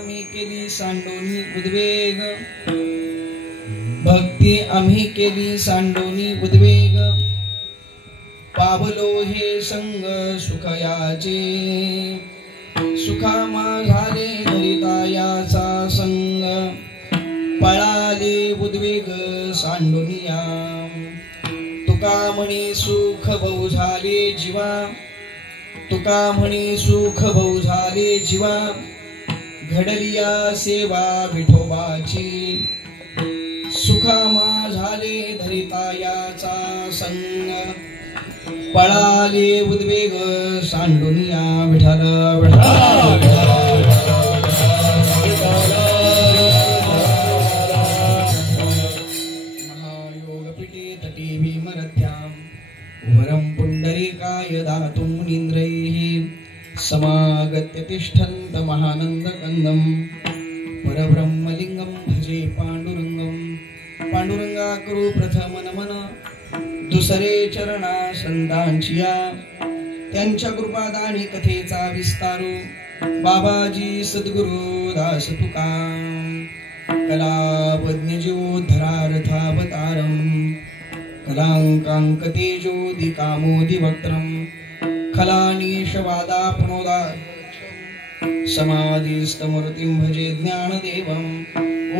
आम्ही केली सांडोनी उद्वेग, भक्ती आम्ही केली सांडोनी उद्वेग, पावलो हे संग सुखयाचे, सुखामा झाले हरितायाचा संग, पळाले उद्वेग सांडोनिया, तुका म्हणे सुख बहु झाले जीवा, तुका म्हणे सुख बहु झाले जीवा, घडलिया सेवा विठोबाची, सुखामा झाले धरितायाचा संग, पळाले उद्वेग सांडोनिया विठ्ठल महायोगपीठे तटी भीमरथ्यां वरं पुंडरीकाय दातुं मुनीन्द्रैः समागत्य तिष्ठन्त महानन्दकन्दं परब्रह्मलिंगं भजे पांडुरंगं, पांडुरंगा करू प्रथम नमन, दुसरे चरणा संतांचिया, त्यांच्या कृपादानी कथेचा विस्तारू, बाबाजी सद्गुरु दास तुका, कलावज्ञ जीवोद्धरार्थावतारं, कलांकांकतेजोदि कामोदि वक्त्रं, खलानीशवादापनोदा समाधिस्तमूर्तिं भजे ज्ञानदेवं,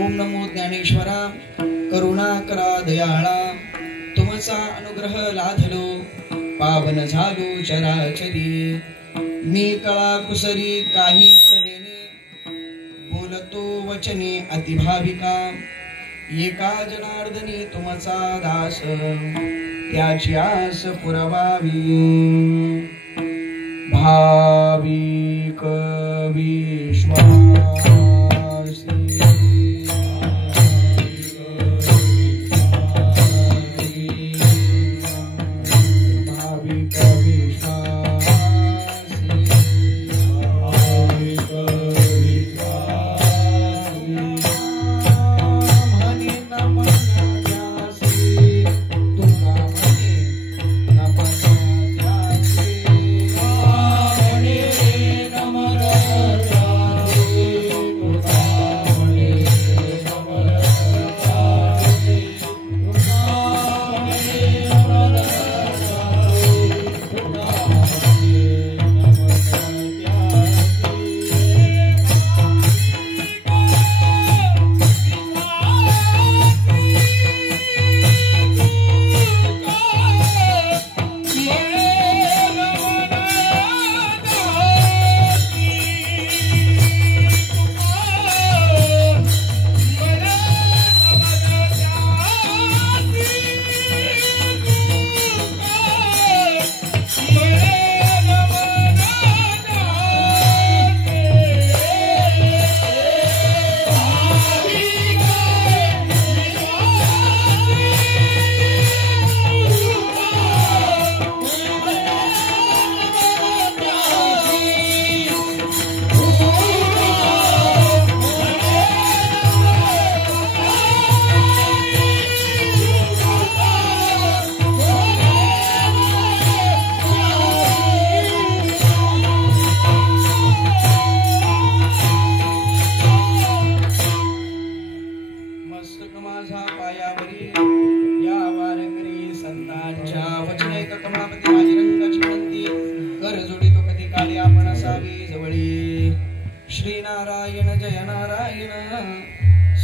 ओम नमो ज्ञानेश्वरा करुणाकरा दयाळा, तुमचा अनुग्रह लाधलो पावन झालो चराचरी, मी कळा कुसरी काही कणेने, बोलतो वचने अतिभाविका, एका जनार्दनी तुमचा दास, त्याची आस पुरवावी, भाविक विश्वास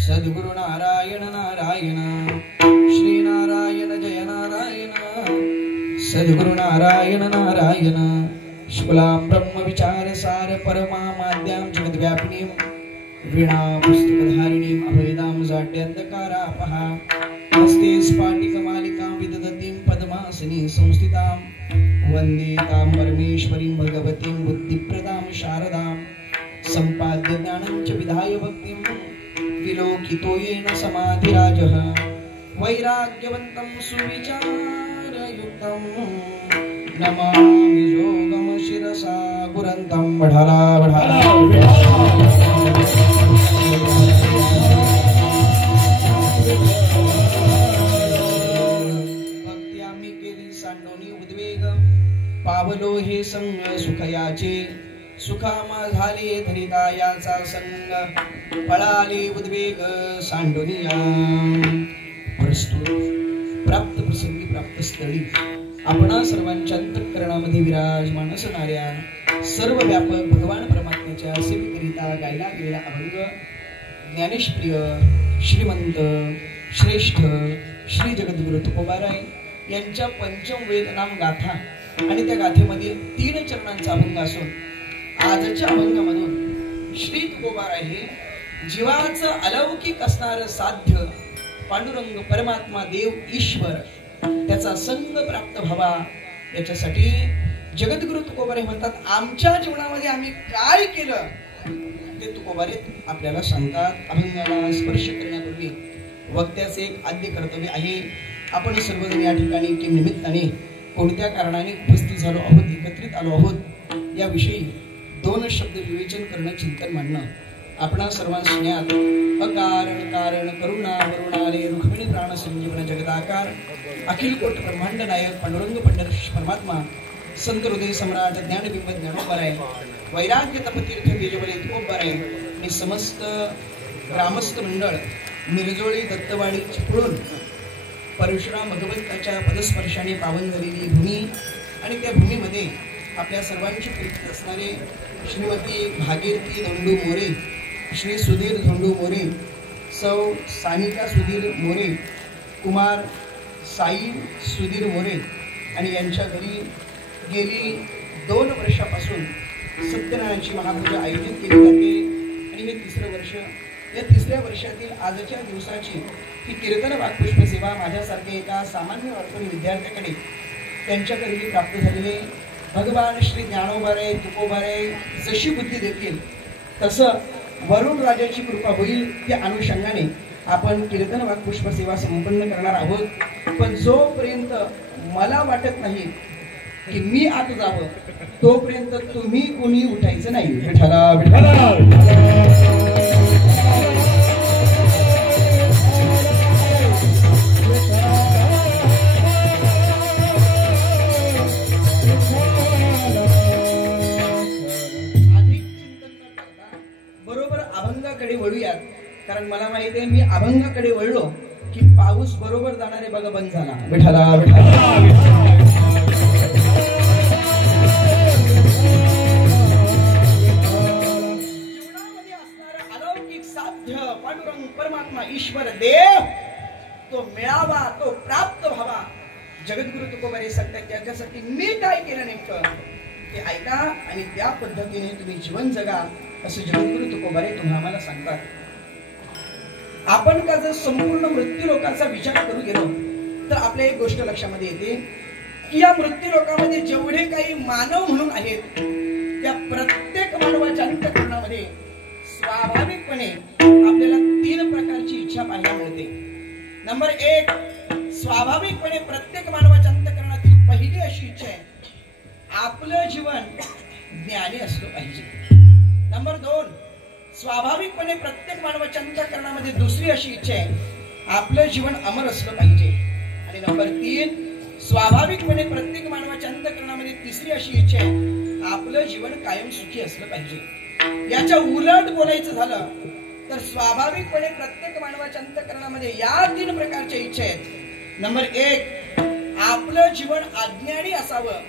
सद्गुरु नारायण नारायण, श्री नारायण जय नारायण, सद्गुरु नारायण नारायण, शुक्लां ब्रह्म विचार सार परमा माद्यां जगद्व्यापिनीं, वीणा पुस्तकधारिणीं अभेदां जाड्यन्धकारापहा, हस्ते स्फाटिकमालिकां विदधतीं पद्मासने संस्थितां, वन्दे तां परमेश्वरीं भगवतीं बुद्धिप्रदां शारदां, सम्पाद्य ज्ञानं च विधाय भक्तिं, विलोकितो येन समाधिराजः, वैराग्यवन्तं सुविचारयुक्तं, नमामि योगं शिरसा गुरन्तं बढ़ाला बढ़ाला। भक्ती आम्ही केली सांडोनी उद्वेग, पावलो हे संग सुखयाचे, सुखामा झाले धरिता याचा संग पळाले उद्वेग सांडोनिया प्रस्तुत प्राप्त प्रसंगी प्राप्त स्थळी आपणा सर्वांच्या अंतःकरणामध्ये विराजमान असणाऱ्या सर्व व्यापक भगवान परमात्म्याच्या सेवेकरिता गायला गेलेला अभंग ज्ञानेशप्रिय श्रीमंत श्रेष्ठ श्री जगद्गुरु तुकोबाराय यांच्या पंचम वेद नाम गाथा आणि त्या गाथेमध्ये 3 चरणांचा अभंग असून आजच्या अभंगामधून श्री तुकोबाराय हे जीवाचं अलौकिक असणारं साध्य पांडुरंग परमात्मा देव ईश्वर त्याचा संग प्राप्त व्हावा याच्यासाठी जगद्गुरु तुकोबारे म्हणतात आमच्या जीवनामध्ये आम्ही काय केलं ते तुकोबारे आपल्याला सांगतात. अभंगाला स्पर्श करण्यापूर्वी वक्त्याचे एक आद्य कर्तव्य आहे. आपण सर्वजण या ठिकाणी किम निमित्ताने कोणत्या कारणाने उपस्थित झालो आहोत एकत्रित आलो आहोत याविषयी 2 शब्द विवेचन करणं चिंतन मांडणं आपणा सर्वांस ज्ञात अकारण कारण करुणा वरुणालय रुक्मिणी प्राण संजीवन जगदाकार अखिल कोट ब्रह्मांड नायक पांडुरंग पंढरीश परमात्मा संत हृदय सम्राट ज्ञानबिंब ज्ञानोबराय वैराग्य तपतीर्थ तेजबले तुकोबाराय आणि समस्त ग्रामस्थ मंडळ मिरजोळी दत्तवाडी चिपळूण परशुराम भगवंताच्या पदस्पर्शाने पावन झालेली भूमी आणि त्या भूमीमध्ये आपल्या सर्वांची प्रीती असणारे श्रीमती भागीरथी धोंडू मोरे श्री सुधीर धोंडू मोरे सौ सानिका सुधीर मोरे कुमार साई सुधीर मोरे आणि यांच्या घरी गेली 2 वर्षापासून सत्यनारायणाची महापूजा आयोजित केली जाते आणि हे 3रं वर्ष. या 3ऱ्या वर्षातील आजच्या दिवसाची ही कीर्तन वाक्पुष्प सेवा माझ्यासारख्या एका सामान्य वारकरी विद्यार्थ्याकडे त्यांच्याकडे प्राप्त झालेले भगवान श्री ज्ञानोबाराय तुकोबाराय जशी बुद्धी देतील तसं वरुण राजाची कृपा होईल त्या अनुषंगाने आपण कीर्तन वाक्पुष्प सेवा संपन्न करणार आहोत. पण जोपर्यंत मला वाटत नाही की मी आत जावं तोपर्यंत तुम्ही कोणी उठायचं नाही. विठ्ठला विठ्ठला बरोबर अभंगाकडे वळूयात. कारण मला माहिती आहे मी अभंगाकडे वळलो की पाऊस बरोबर जाणारे बघा बंद झाला. विठ्ठला विठ्ठला जीवनामध्ये असणारा अलौकिक साध्य पांडुरंग परमात्मा ईश्वर देव तो मिळावा तो प्राप्त व्हावा जगद्गुरु तुकोबारे सांगतात. त्याच्यासाठी मी काय केलं नेमकं ते ऐका आणि त्या पद्धतीने तुम्ही जीवन जगा असं जगद्गुरु तुकोबारे तुम्हाला सांगतात. आपण का जर संपूर्ण मृत्यू लोकांचा विचार करू गेलो तर आपल्या एक गोष्ट लक्षामध्ये येते की या मृत्यू लोकांमध्ये जेवढे काही मानव म्हणून आहेत त्या प्रत्येक मानवाच्या अंतःकरणामध्ये स्वाभाविकपणे आपल्याला 3 प्रकारची इच्छा पाहायला मिळते. नंबर 1 स्वाभाविकपणे प्रत्येक मानवाच्या अंतःकरणातील पहिली अशी इच्छा आहे आपलं जीवन ज्ञानी असलं पाहिजे. नंबर 2 स्वाभाविकपणे प्रत्येक मानवाच्या अंतःकरणामध्ये दुसरी अशी इच्छा आहे आपलं जीवन अमर असलं पाहिजे. आणि नंबर 3 स्वाभाविकपणे प्रत्येक मानवाच्या अंतःकरणामध्ये तिसरी अशी इच्छा आहे आपलं जीवन कायम सुखी असलं पाहिजे. याच्या उलट बोलायचं झालं तर स्वाभाविकपणे प्रत्येक मानवाच्या अंतःकरणामध्ये या 3 प्रकारच्या इच्छा आहेत. नंबर 1 आपलं जीवन अज्ञानी असावं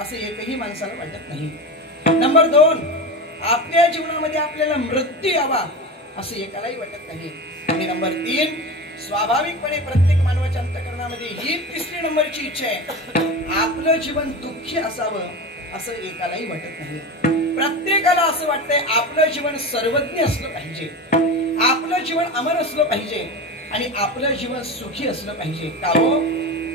असं एकही माणसाला वाटत नाही. नंबर 2 आपल्या जीवनामध्ये आपल्याला मृत्यू यावा असं एकालाही वाटत नाही. आणि नंबर 3 स्वाभाविकपणे प्रत्येक मानवाच्या अंतःकरणामध्ये ही 3री नंबरची इच्छा आहे आपलं जीवन दुःखी असावं असं एकालाही वाटत नाही. प्रत्येकाला असं वाटतंय आपलं जीवन सर्वज्ञ असलं पाहिजे आपलं जीवन अमर असलं पाहिजे आणि आपलं जीवन सुखी असलं पाहिजे. का हो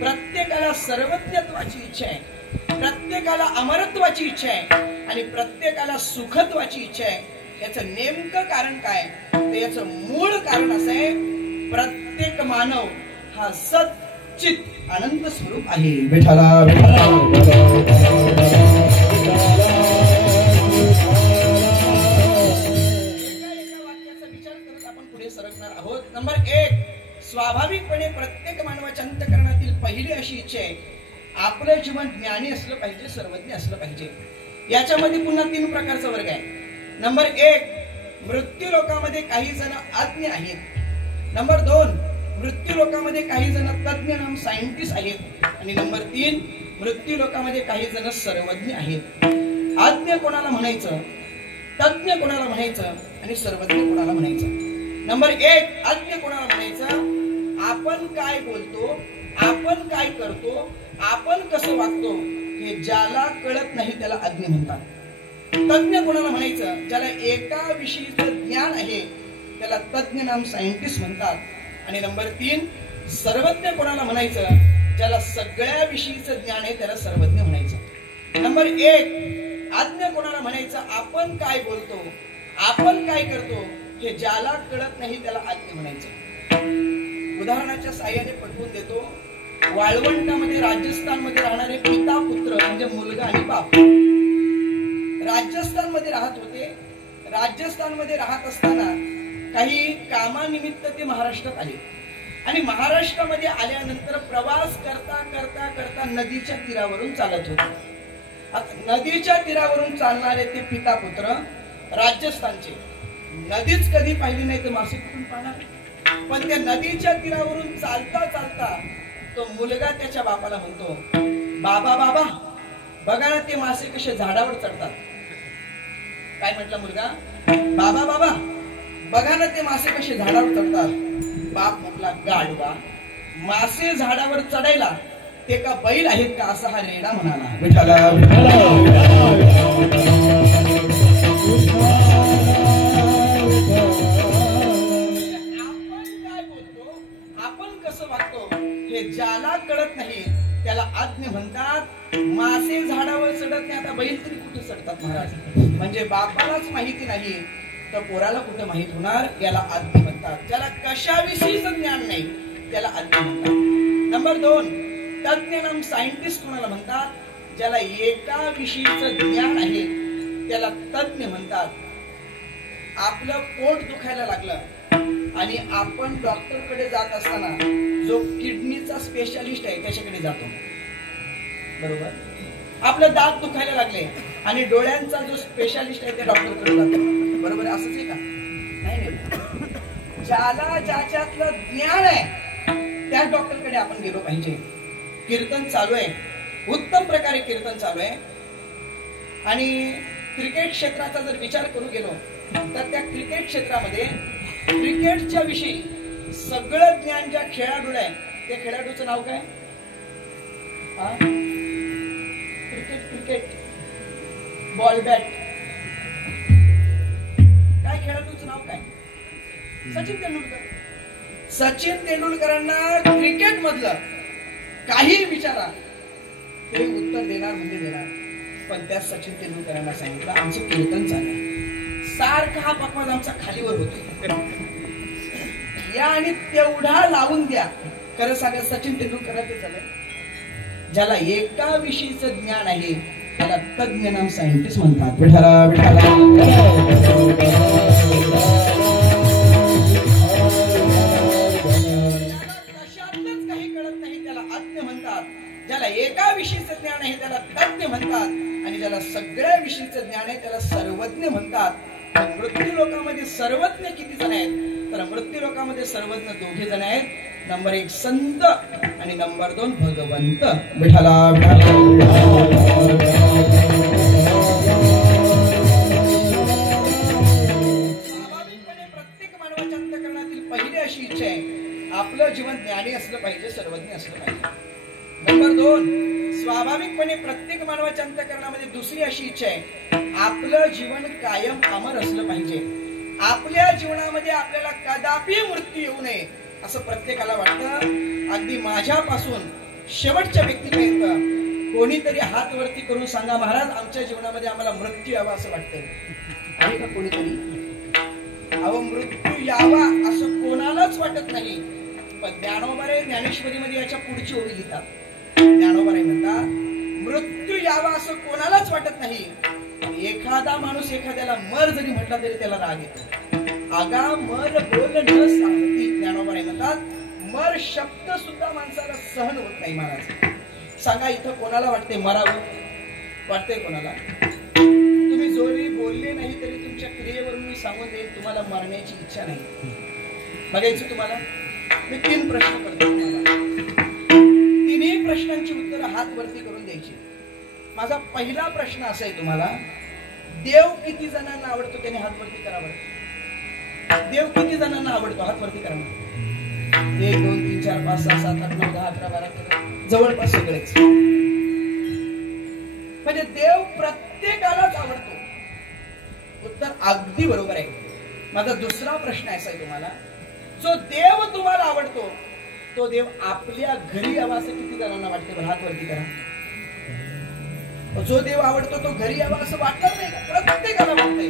प्रत्येकाला सर्वज्ञत्वाची इच्छा आहे प्रत्येकाला अमरत्वाची इच्छा आहे आणि प्रत्येकाला सुखत्वाची इच्छा आहे. याचं नेमकं कारण काय तर याचं मूळ कारण असं आहे प्रत्येक मानव हा सच्चित आनंद स्वरूप आहे. विठ्ठला एका वाक्याचा विचार करत आपण पुढे सरकणार आहोत. नंबर 1 स्वाभाविकपणे प्रत्येक मानवाच्या अंतःकरणातील पहिली अशी इच्छा आहे आपलं जीवन ज्ञानी असलं पाहिजे सर्वज्ञ असलं पाहिजे. याच्यामध्ये पुन्हा 3 प्रकारचा वर्ग आहे. नंबर 1, मृत्यू लोकामध्ये काही जण अज्ञ आहेत. नंबर 2, मृत्यू लोकामध्ये काही जण तज्ञ नाम सायंटिस्ट आहेत. आणि नंबर 3, मृत्यू लोकामध्ये काही जण सर्वज्ञ आहेत. अज्ञ कोणाला म्हणायचं, तज्ञ कोणाला म्हणायचं आणि सर्वज्ञ कोणाला म्हणायचं. नंबर 1, अज्ञ कोणाला म्हणायचं, आपण काय बोलतो, आपण काय करतो, आपण कसं वागतो हे ज्याला कळत नाही त्याला अज्ञ म्हणतात. तज्ञ कोणाला म्हणायचं, ज्याला एका विषयीचं ज्ञान आहे त्याला तज्ञ नाम सायंटिस्ट म्हणतात. आणि नंबर 3, सर्वज्ञ कोणाला म्हणायचं, ज्याला सगळ्या विषयीचं ज्ञान आहे त्याला सर्वज्ञ म्हणायचं. नंबर 1, अज्ञ कोणाला म्हणायचं, आपण काय बोलतो, आपण काय करतो हे ज्याला कळत नाही त्याला अज्ञ म्हणायचं. उदाहरणाच्या साहाय्याने पटवून देतो. वाळवंटामध्ये राजस्थानमध्ये राहणारे पिता पुत्र म्हणजे मुलगा आणि बाप राजस्थानमध्ये राहत होते. राजस्थानमध्ये राहत असताना काही कामानिमित्त ते महाराष्ट्रात आले आणि महाराष्ट्रामध्ये आल्यानंतर प्रवास करता करता करता नदीच्या तीरावरून चालत होते. नदीच्या तीरावरून चालणारे ते पिता पुत्र राजस्थानचे नदीच कधी पाहिली नाही तर मासे कुठून पाहणार. पण त्या नदीच्या तीरावरून चालता चालता तो मुलगा त्याच्या बापाला म्हणतो, बाबा बाबा बघा ना ते मासे कसे झाडावर चढतात. काय म्हटलं मुलगा, बाबा बाबा बघा ना ते मासे कसे झाडावर चढतात. बाप म्हटला, गाढवा, मासे झाडावर चढायला ते का बैल आहेत का असा हा रेडा म्हणाला. विठाला ज्याला कळत नाही त्याला अज्ञ म्हणतात. मासे झाडावर चढत नाही, आता बैल तरी कुठे चढतात महाराज. म्हणजे बापालाच माहिती नाही तर पोराला कुठे माहित होणार, याला अज्ञ म्हणतात. ज्याला कशाविषयीचं ज्ञान नाही त्याला अज्ञ म्हणतात. नंबर 2, तज्ञ नाम सायंटिस्ट कोणाला म्हणतात, ज्याला एका विषयीचं ज्ञान आहे त्याला तज्ञ म्हणतात. आपलं पोट दुखायला लागलं आणि आपण डॉक्टर कडे जात असताना जो किडनीचा स्पेशालिस्ट आहे त्याच्याकडे जातो, बरोबर. आपलं दात दुखायला लागले आणि डोळ्यांचा जो स्पेशालिस्ट आहे त्या डॉक्टर कडे जातो, बरोबर. असंच आहे का? नाही. ज्याला ज्याच्यातलं ज्ञान आहे त्या डॉक्टर कडे आपण गेलो पाहिजे. कीर्तन चालू आहे, उत्तम प्रकारे कीर्तन चालू आहे आणि क्रिकेट क्षेत्राचा जर विचार करू गेलो तर त्या क्रिकेट क्षेत्रामध्ये क्रिकेटच्या विषयी सगळं ज्ञान ज्या खेळाडूला आहे त्या खेळाडूचं नाव काय? Cricket cricket ball bat. काय खेळाडूचं नाव काय? सचिन तेंडुलकर. सचिन तेंडुलकरांना क्रिकेट मधलं काही विचारा ते उत्तर देणार म्हणजे देणार. पण त्या सचिन तेंडुलकरांना सांगितलं आमचं कीर्तन चालू आहे, सारखा हा पकवाज आमचा खालीवर होतो या आणि तेवढा लावून द्या. खरं सांगा सचिन तेंडुलकर ते झालंय, ज्याला एका विषयीचं ज्ञान आहे त्याला तज्ञ नाम सायंटिस्ट म्हणतात. विठाला विठाला कशातलंच काही कळत नाही त्याला अज्ञ म्हणतात. ज्याला एका विषयीचं ज्ञान आहे त्याला तज्ञ म्हणतात आणि ज्याला सगळ्या विषयीचं ज्ञान आहे त्याला सर्वज्ञ म्हणतात. मृत्यू लोकांमध्ये सर्वज्ञ किती जण आहेत तर मृत्यू लोकांमध्ये सर्वज्ञ 2 जण आहेत. नंबर 1 संत आणि नंबर 2 भगवंत. विठाला स्वाभाविकपणे प्रत्येक मानवाच्या अंतःकरणातील पहिली अशी इच्छा आहे आपलं जीवन ज्ञानी असलं पाहिजे, सर्वज्ञ असलं पाहिजे. नंबर 2 स्वाभाविकपणे प्रत्येक मानवाच्या अंतःकरणामध्ये दुसरी अशी इच्छा आहे आपलं जीवन कायम अमर असलं पाहिजे. आपल्या जीवनामध्ये आपल्याला कदापि मृत्यू येऊ नये असं प्रत्येकाला वाटतं. अगदी माझ्यापासून शेवटच्या व्यक्तीपर्यंत कोणीतरी हात वरती करून सांगा महाराज आमच्या जीवनामध्ये आम्हाला मृत्यू यावा असं वाटतंय. आहे का कोणीतरी? अहो मृत्यू यावा असं कोणालाच वाटत नाही. पण ज्ञानोबारे ज्ञानेश्वरीमध्ये याच्या पुढची ओळी लिहितात. ज्ञानोबारे म्हणतात मृत्यू यावा असं कोणालाच वाटत नाही. एखादा माणूस एखाद्याला मर जरी म्हटला तरी त्याला राग येतो. आगा मर बोल न सांगती. ज्ञानोबारे म्हणतात मर शब्द सुद्धा माणसाला सहन होत नाही. महाराज सांगा इथं कोणाला वाटते मरावं? वाटतंय कोणाला? बघितले नाही तरी तुमच्या क्रियेवरून मी सांगून देईन तुम्हाला मरण्याची इच्छा नाही. बघायचं तुम्हाला. मी 3 प्रश्न करतो तुम्हाला. तिन्ही प्रश्नांची उत्तर हात वरती करून द्यायची. माझा पहिला प्रश्न असा आहे तुम्हाला, देव किती जणांना आवडतो त्याने हात वरती करावं. देव किती जणांना आवडतो हात वरती करा. 1 2 3 4 5 6 7 8 9 10 11 12 13 जवळपास सगळेच. म्हणजे देव प्रत्येकालाच आवडतो. उत्तर अगदी बरोबर आहे. माझा दुसरा प्रश्न असा आहे तुम्हाला, जो देव तुम्हाला आवडतो तो देव आपल्या घरी यावा असं किती जणांना वाटते. पण हात वरती करा. जो देव आवडतो तो घरी यावा असं वाटत नाही का. प्रत्येकाला वाटतंय.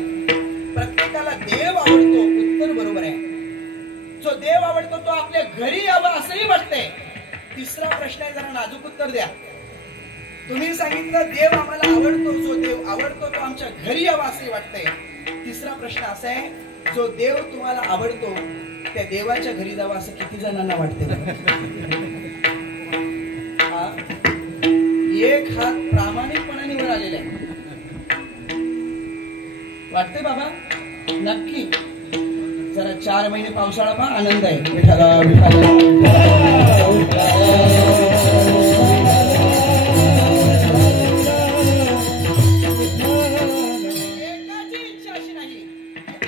प्रत्येकाला देव आवडतो. उत्तर बरोबर आहे. जो देव आवडतो तो आपल्या घरी यावा असंही वाटतंय. तिसरा प्रश्न आहे, जरा नाजूक उत्तर द्या. तुम्ही सांगितलं देव आम्हाला आवडतो. जो देव आवडतो तो आमच्या घरी यावा असंही वाटतंय. तिसरा प्रश्न असा आहे, जो देव तुम्हाला आवडतो त्या देवाच्या घरी जावं असं किती जणांना वाटते. एक हात प्रामाणिकपणाने वर आलेला आहे. वाटतंय बाबा नक्की. जरा 4 महिने पावसाळा पहा, आनंद आहे. विठाला एकाची इच्छा अशी नाही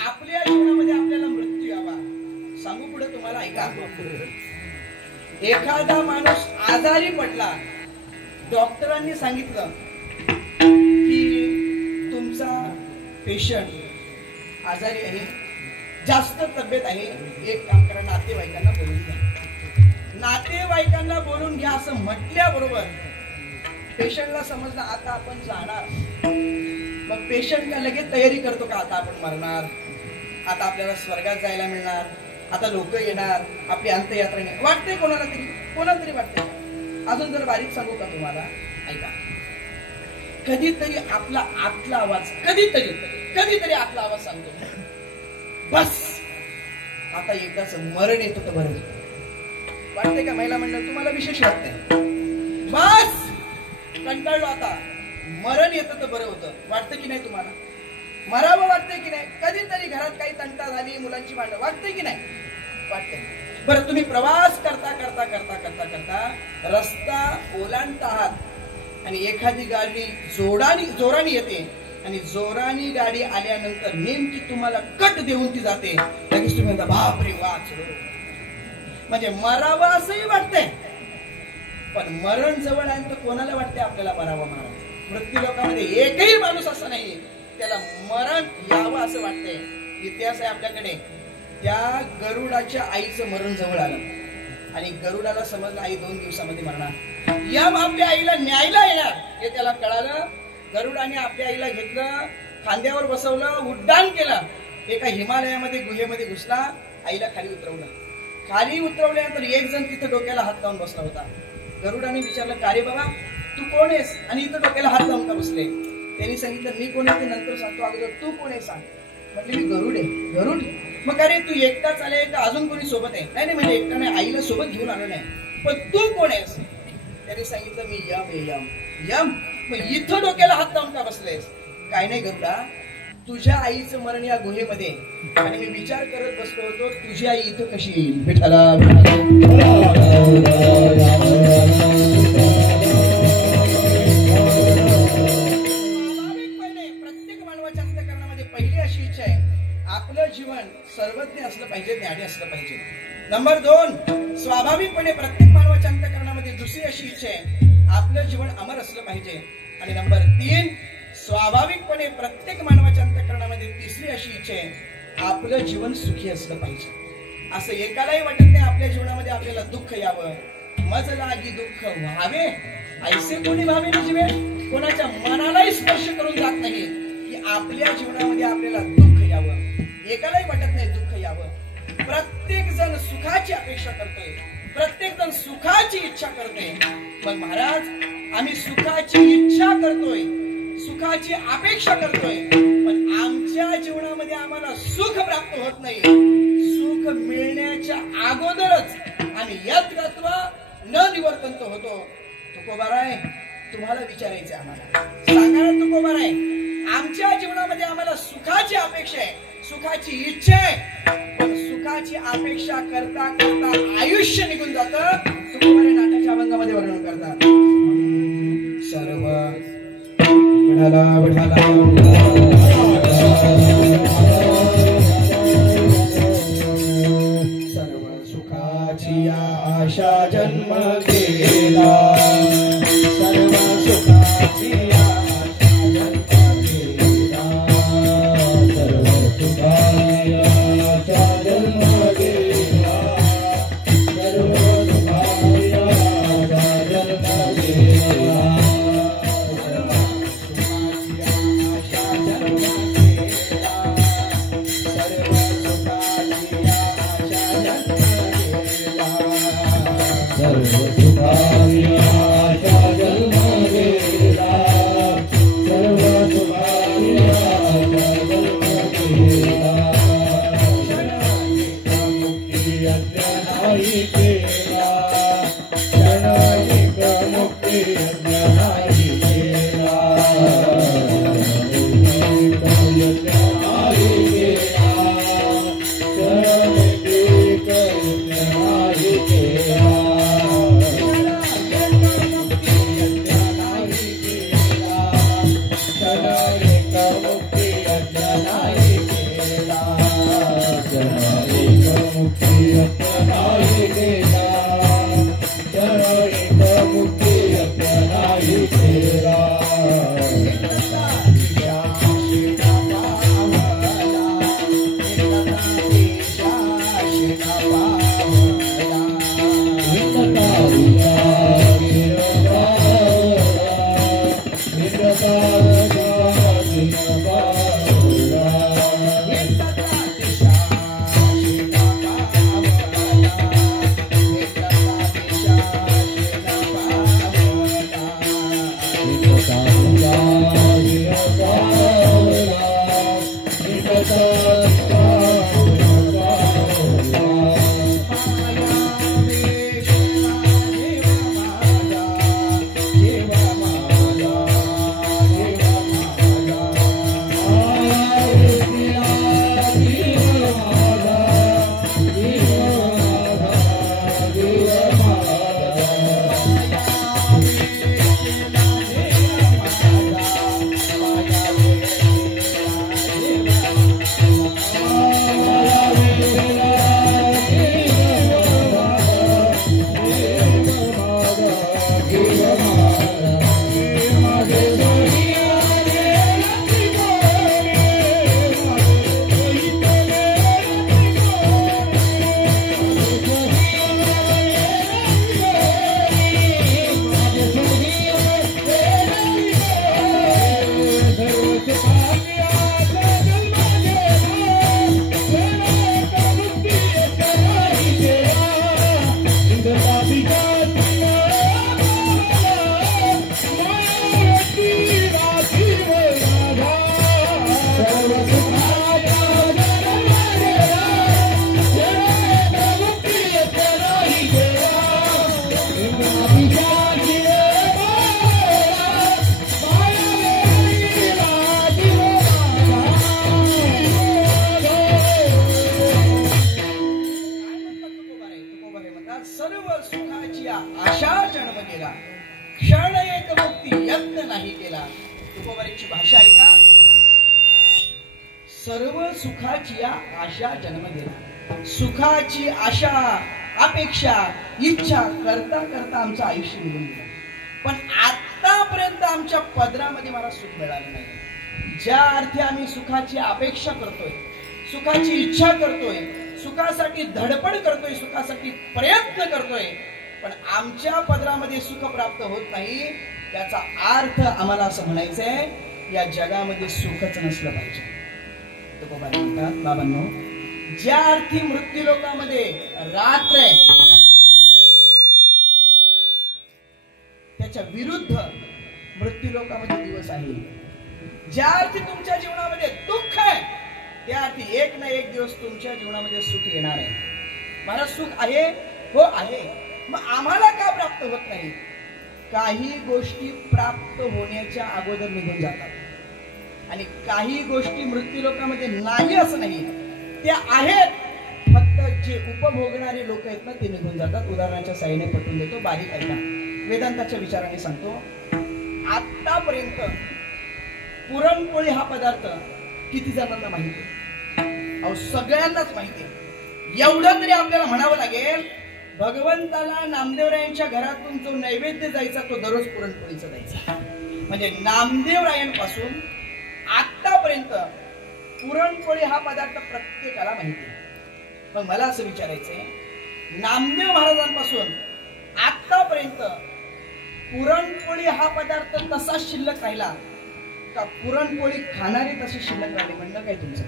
आपल्या जीवनामध्ये आपल्याला मृत्यू यावा. सांगू पुढे तुम्हाला, ऐका. एखादा माणूस आजारी पडला, डॉक्टरांनी सांगितलं की तुमचा पेशंट आजारी आहे, जास्त तब्येत आहे. एक काम करा, नातेवाईकांना बोलून घ्या. नातेवाईकांना बोलून घ्या असं म्हटल्याबरोबर पेशंटला समजलं आता आपण जाणार. मग पेशंट का लगेच तयारी करतो का आता आपण मरणार, आता आपल्याला स्वर्गात जायला मिळणार, आता लोक येणार, आपली अंत्ययात्रा नाही. वाटतंय कोणाला तरी वाटतंय. अजून जर बारीक सांगू का तुम्हाला, ऐका. कधीतरी आपला आतला आवाज कधीतरी आतला आवाज सांगतो, बस आता एकदाच मरण येतो तर बरं. वाटतंय का महिला मंडळ तुम्हाला विशेष वाटतंय, बस कंटाळलो आता मरण येतं तर बरं होतं. वाटतं की नाही तुम्हाला. मरावं वाटतंय की नाही. कधीतरी घरात काही तंटा झाली, मुलांची भांडण, वाटतंय की नाही. वाटतंय. बरं तुम्ही प्रवास करता करता करता करता करता रस्ता ओलांडता आहात आणि एखादी गाडी जोराने येते आणि जोराने गाडी आल्यानंतर नेमकी तुम्हाला कट देऊन ती जाते. लगेच तुम्ही म्हणता बापरे वाचलो. म्हणजे मरावं असंही वाटतंय. पण मरण जवळ आहे तर कोणाला वाटते आपल्याला मरावं. महाराज मृत्यू लोकांमध्ये एकही माणूस असा नाही त्याला मरण यावं असं वाटतंय. इतिहास आहे आपल्याकडे. त्या गरुडाच्या आईचं मरण जवळ आलं आणि गरुडाला समजलं आई 2 दिवसामध्ये मरणार. यम आपल्या आईला न्यायला येणार हे त्याला कळालं. गरुडाने आपल्या आईला घेतलं, खांद्यावर बसवलं, उड्डाण केलं. एका हिमालयामध्ये गुहेमध्ये घुसला, आईला खाली उतरवलं. खाली उतरवल्यानंतर एक जण तिथं डोक्याला हात लावून बसला होता. गरुडाने विचारलं, का रे बाबा तू कोण आहेस आणि इथं डोक्याला हात लावून का बसले. त्यांनी सांगितलं, मी कोण आहे ते नंतर सांगतो, अगोदर तू कोण आहे सांग. म्हटले, मी गरुड आहे. गरुड? मग अरे तू एकटाच आले का अजून कोणी सोबत आहे. नाही म्हणजे एकटा नाही, आईला सोबत घेऊन आलो नाही. पण तू कोण आहेस. त्यांनी सांगितलं, मी यम आहे. यम? मग इथं डोक्याला हात लावून का बसलेस. काय नाही गरुडा, तुझ्या आईचं मरण या गुहेमध्ये आणि मी विचार करत बसलो होतो तुझी आई इथं कशी येईल. विठाला प्रत्येक मानवाच्या अंतःकरणामध्ये पहिली अशी इच्छा आहे, आपलं जीवन सर्वज्ञ असलं पाहिजे, ज्ञानी असलं पाहिजे. नंबर 2, स्वाभाविकपणे प्रत्येक मानवाच्या अंतःकरणामध्ये दुसरी अशी इच्छा आहे, आपलं जीवन अमर असलं पाहिजे. आणि नंबर 3, स्वाभाविकपणे प्रत्येक मानवाच्या अंतःकरणामध्ये तिसरी अशी इच्छा आहे, आपलं जीवन सुखी असलं पाहिजे. असं एकालाही वाटत नाही आपल्या जीवनामध्ये आपल्याला दुःख यावं. मज लागी दुःख व्हावे ऐसे कोणी भावे न जीवे. कोणाच्या मनालाही स्पर्श करून जात नाही की आपल्या जीवनामध्ये आपल्याला दुःख यावं. एकालाही वाटत नाही दुःख यावं. प्रत्येक जण सुखाची अपेक्षा करतोय, प्रत्येक जण सुखाची इच्छा करतोय. मग महाराज आम्ही सुखाची इच्छा करतोय, सुखाची अपेक्षा करतोय, पण आमच्या जीवनामध्ये आम्हाला सुख प्राप्त होत नाही. सुख मिळण्याच्या अगोदरच आम्ही यत्तत्व न निवर्तंत होतो. तुकोबाराय तुम्हाला विचारायचं आम्हाला, सांगा ना तुकोबाराय, आमच्या जीवनामध्ये आम्हाला सुखाची अपेक्षा आहे, सुखाची इच्छा आहे, पण सुखाची अपेक्षा करता करता आयुष्य निघून जातं. तुकोबारे नाट्याच्या अभंगामध्ये वर्णन करतात. सर्व विठाला विठाला सर्व सुखाची आशा जन्म गेला, सर्व सुखाची सुखाची आशा अपेक्षा इच्छा करता करता आमचं आयुष्य निघून गेलं, पण आतापर्यंत आमच्या पदरामध्ये मला सुख मिळालं नाही. ज्या अर्थी आम्ही सुखाची अपेक्षा करतोय, सुखाची इच्छा करतोय, सुखासाठी धडपड करतोय, सुखासाठी प्रयत्न करतोय, पण आमच्या पदरामध्ये सुख प्राप्त होत नाही, याचा अर्थ आम्हाला असं म्हणायचंय, या जगामध्ये सुखच नसलं पाहिजे. तुकोबा म्हणतात, बाबांनो, ज्या अर्थी मृत्यू लोकांमध्ये रात्र आहे, त्याच्या विरुद्ध मृत्यू लोकांमध्ये दिवस आहे. ज्या अर्थी तुमच्या जीवनामध्ये दुःख आहे, त्या अर्थी एक ना एक दिवस तुमच्या जीवनामध्ये सुख येणार आहे. मला सुख आहे, हो आहे, मग आम्हाला का प्राप्त होत नाही? काही गोष्टी प्राप्त होण्याच्या अगोदर निघून जातात, आणि काही गोष्टी मृत्यू लोकांमध्ये नाही असं नाही, त्या आहेत, फक्त जे उपभोगणारे लोक आहेत ना ते निघून जातात. उदाहरणाच्या साहाय्याने पटवून देतो, बारीक ऐका. वेदांताच्या विचाराने सांगतो, आतापर्यंत पुरणपोळी हा पदार्थ किती जणांना माहिती आहे? अहो सगळ्यांनाच माहिती आहे. एवढं तरी आपल्याला म्हणावं लागेल, भगवंताला नामदेवरायांच्या घरातून जो नैवेद्य जायचा तो दररोज पुरणपोळीचा जायचा. म्हणजे नामदेवरायांपासून आतापर्यंत पुरणपोळी हा पदार्थ प्रत्येकाला माहिती आहे. मग मला असं विचारायचंय, नामदेव महाराजांपासून आतापर्यंत पुरणपोळी हा पदार्थ तसा शिल्लक राहिला का पुरणपोळी खाणारे तसे शिल्लक राहिले? म्हणणं काय तुमचं?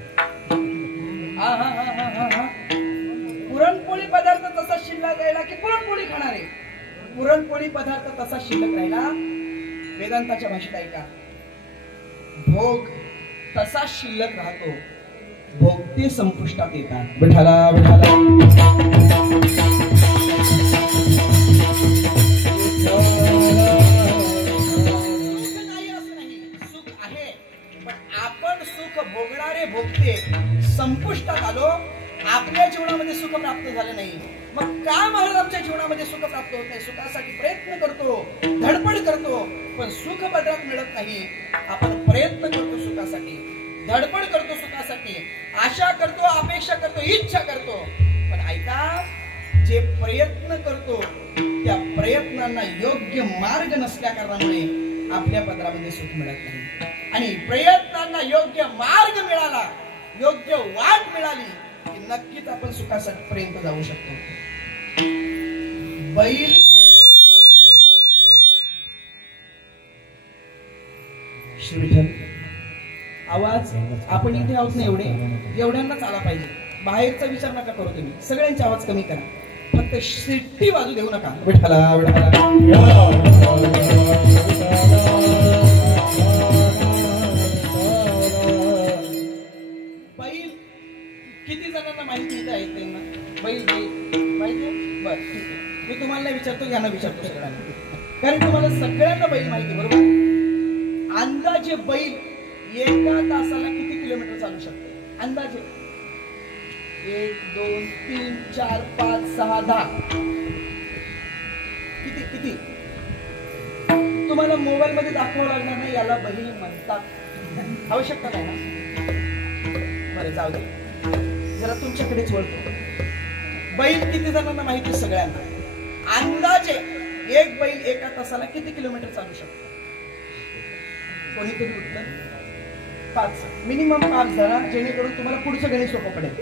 हा हा हा हा हा हा पुरणपोळी पदार्थ तसा शिल्लक राहिला की पुरणपोळी खाणारे? पुरणपोळी पदार्थ तसा शिल्लक राहिला. वेदांताच्या भाषेत ऐका, भोग तसा शिल्लक राहतो, भोगते संपुष्टात येतात. विठाला विठाला भोगणारे भोगते संपुष्टात आलो, आपल्या जीवनामध्ये सुख प्राप्त झालं नाही. मग का महाराज आमच्या जीवनामध्ये सुख प्राप्त होत नाही? सुखासाठी प्रयत्न करतो, धडपड करतो, पण सुख पदरात मिळत नाही. आपण प्रयत्न करतो सुखासाठी, धडपड करतो सुखासाठी, आशा करतो, अपेक्षा करतो, इच्छा करतो, पण ऐका, जे प्रयत्न करतो त्या प्रयत्नांना योग्य मार्ग नसल्या कारणामुळे आपल्या पदरामध्ये सुख मिळत नाही. आणि प्रयत्नांना योग्य मार्ग मिळाला, योग्य वाट मिळाली की नक्कीच आपण सुखासाठी पर्यंत जाऊ शकतो. बैल श्री विठ्ठल, आवाज आपण इथे आहोत ना, एवढ्यांनाच आला पाहिजे. बाहेरचा विचार नका करू तुम्ही, सगळ्यांचे आवाज कमी करा, फक्त शिट्टी वाजू देऊ नका. विठ्ठला विठ्ठला किती जणांना माहिती आहे? त्यांना बैल माहिती आहे? बरं ठीक आहे, मी तुम्हाला विचारतो, यांना विचारतो सगळ्यांना, कारण तुम्हाला सगळ्यांना बैल माहिती बरोबर. अंदाजे बैल एका तासाला किती किलोमीटर चालू शकते? अंदाजे 1 2 3 4 5 6 10 किती किती? तुम्हाला मोबाईल मध्ये दाखवावं लागणार नाही याला बैल म्हणतात, आवश्यकता नाही ना. बरं जाऊ दे, जरा तुमच्याकडेच वळतो. बैल किती जणांना माहिती? सगळ्यांना. अंदाजे एक बैल एका तासाला किती किलोमीटर चालू शकतो? कोणीतरी उत्तर 5, मिनिमम 5 धरा, जेणेकरून तुम्हाला पुढचं गणित सोपं पडेल.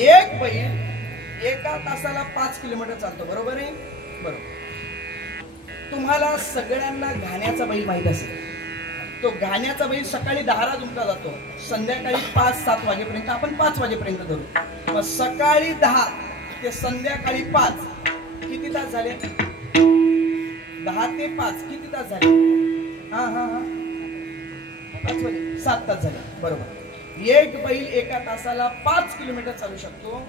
एक बैल एका तासाला 5 किलोमीटर चालतो, बरोबर आहे? बरोबर. तुम्हाला सगळ्यांना घाण्याचा बैल माहित असेल. तो घाण्याचा बैल सकाळी 10ला जुंपला जातो, संध्याकाळी 5-7 वाजेपर्यंत, आपण 5 वाजेपर्यंत धरू. मग सकाळी 10 ते संध्याकाळी 5 किती तास झाले? 10 ते 5 किती तास झाले? हा हा हा 5 वाजे 7 तास झाले, बरोबर. एक बैल एका तासाला 5 किलोमीटर चालू शकतो,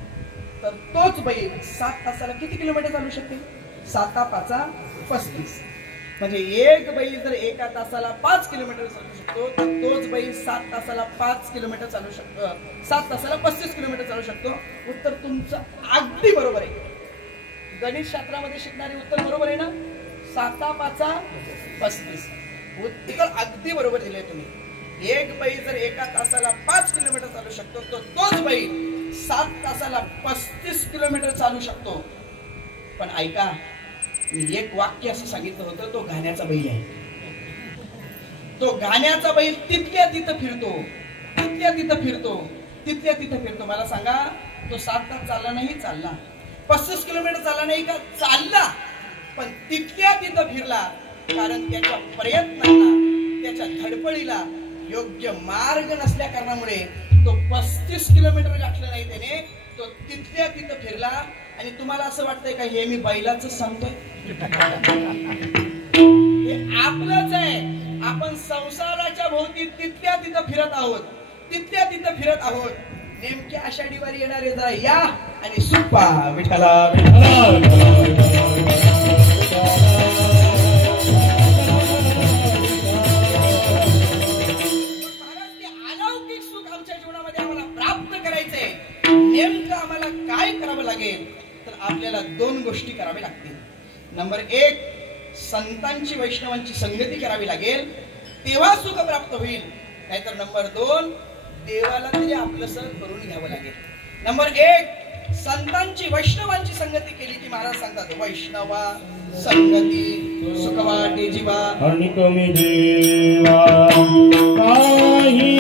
तर तोच बैल 7 तासाला किती किलोमीटर चालू शकते? 7 5 35. म्हणजे एक बैल जर एका तासाला 5 किलोमीटर चालू शकतो, तर तोच बैल 7 तासाला 5 किलोमीटर चालू शकतो, 7 तासाला 35 किलोमीटर चालू शकतो. उत्तर तुमचं अगदी बरोबर आहे. गणित शास्त्रामध्ये शिकणारे उत्तर बरोबर आहे ना? 7 5 35. उत्तर अगदी बरोबर दिले तुम्ही. एक बैल जर एका तासाला 5 किलोमीटर चालू शकतो, तर तोच बैल 7 तासाला 35 किलोमीटर चालू शकतो. पण ऐका, मी एक वाक्य असं सांगितलं होतं, तो घाण्याचा बैल आहे. तो घाण्याचा बैल तिथल्या तिथं फिरतो, तिथल्या तिथं फिरतो, तिथल्या तिथं फिरतो. मला सांगा, तो 7 तास चालला नाही? चालला. 35 किलोमीटर चालला नाही का? चालला. पण तिथल्या तिथं फिरला, कारण त्याच्या प्रयत्नांना, त्याच्या धडपडीला योग्य मार्ग नसल्या कारणामुळे तो 35 किलोमीटर गाठला नाही त्याने, तो तिथल्या तिथं फिरला. आणि तुम्हाला असं वाटतंय का हे मी बैलाच सांगतोय? हे आपलंच आहे. आपण संसाराच्या भोवती तिथल्या तिथं फिरत आहोत, तिथल्या तिथं फिरत आहोत. नेमक्या आषाढी वारी येणारे जरा या आणि सुप्पा. विठ्ठला काय करावं लागेल तर आपल्याला 2 गोष्टी कराव्या लागतील. नंबर 1, संतांची वैष्णवांची संगती करावी लागेल, तेव्हा सुख प्राप्त होईल. नाहीतर नंबर 2, देवाला तरी आपलंसं करून घ्यावं लागेल. नंबर 1, संतांची वैष्णवांची संगती केली की महाराज सांगतात वैष्णवा संगती सुख वाटे जीवा आणि कमी देवा काही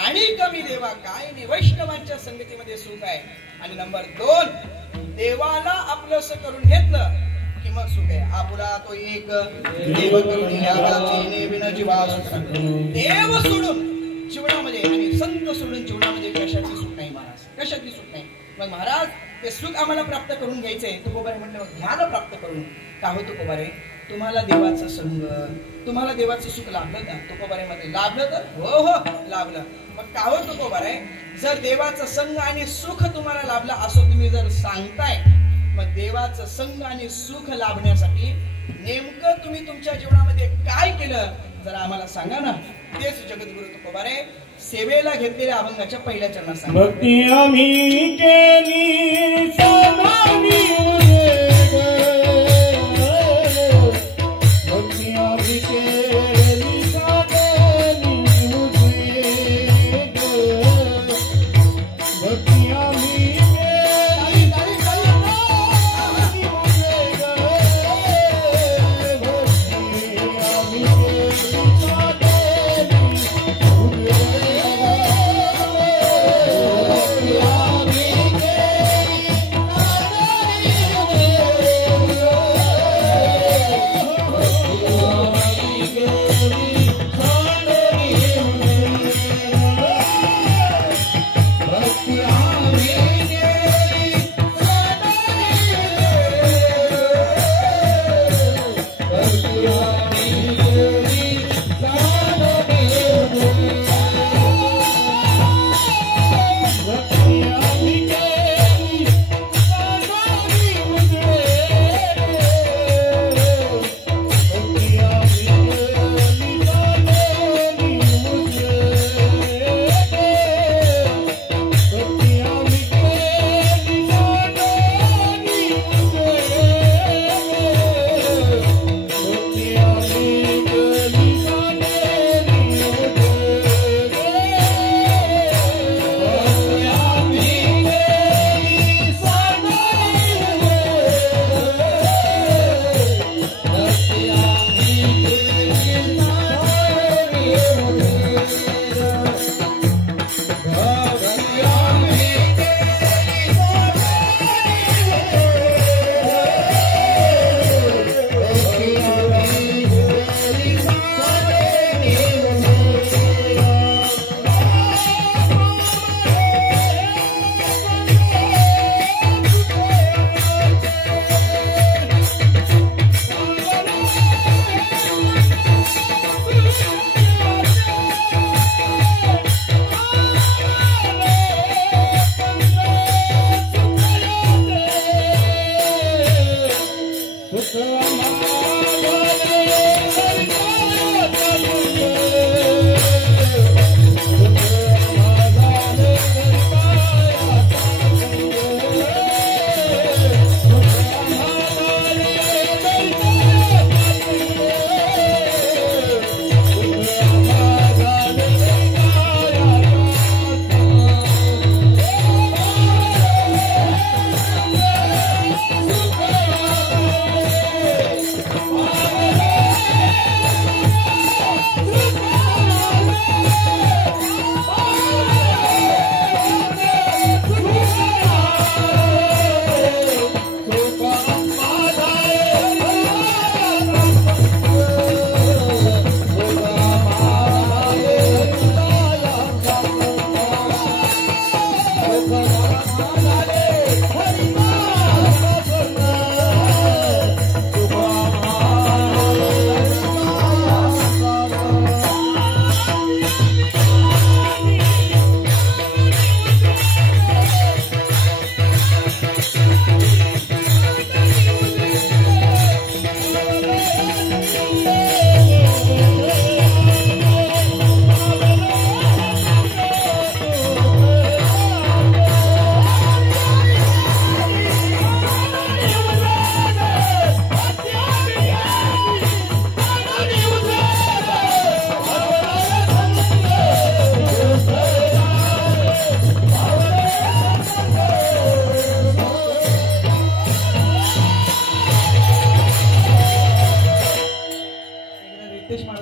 आणि कमी देवा काय नाही. वैष्णवांच्या संगतीमध्ये सुख आहे. आणि नंबर 2, देवाला आपलंसं करून घेतलं की मग सुख आहे. आपुला तो एक देव करून यागाचे बिन जीवा सुख. देव सोडून जीवनामध्ये आणि संत सोडून जीवनामध्ये कशाची सुख नाही महाराज, कशाची सुख नाही. मग महाराज ते सुख आम्हाला प्राप्त करून घ्यायचंय. तुकोबारे म्हणलं ध्यान प्राप्त करून का हो तुकोबारे, तुम्हाला देवाचं संग, तुम्हाला देवाचं सुख लाभलं का? तुकोबारे मध्ये लाभलं तर हो हो लाभलं. मग का हो तुकोबारे, जर देवाचं संग आणि सुख तुम्हाला लाभलं असं तुम्ही जर सांगताय, मग देवाचं संग आणि सुख लाभण्यासाठी नेमकं तुम्ही तुमच्या जीवनामध्ये काय केलं जरा आम्हाला सांगा ना. तेच जगद्गुरु तुकोबारे सेवेला घेतलेल्या अभंगाच्या पहिल्या चरणात सांगा. भक्ती आम्ही केली समानी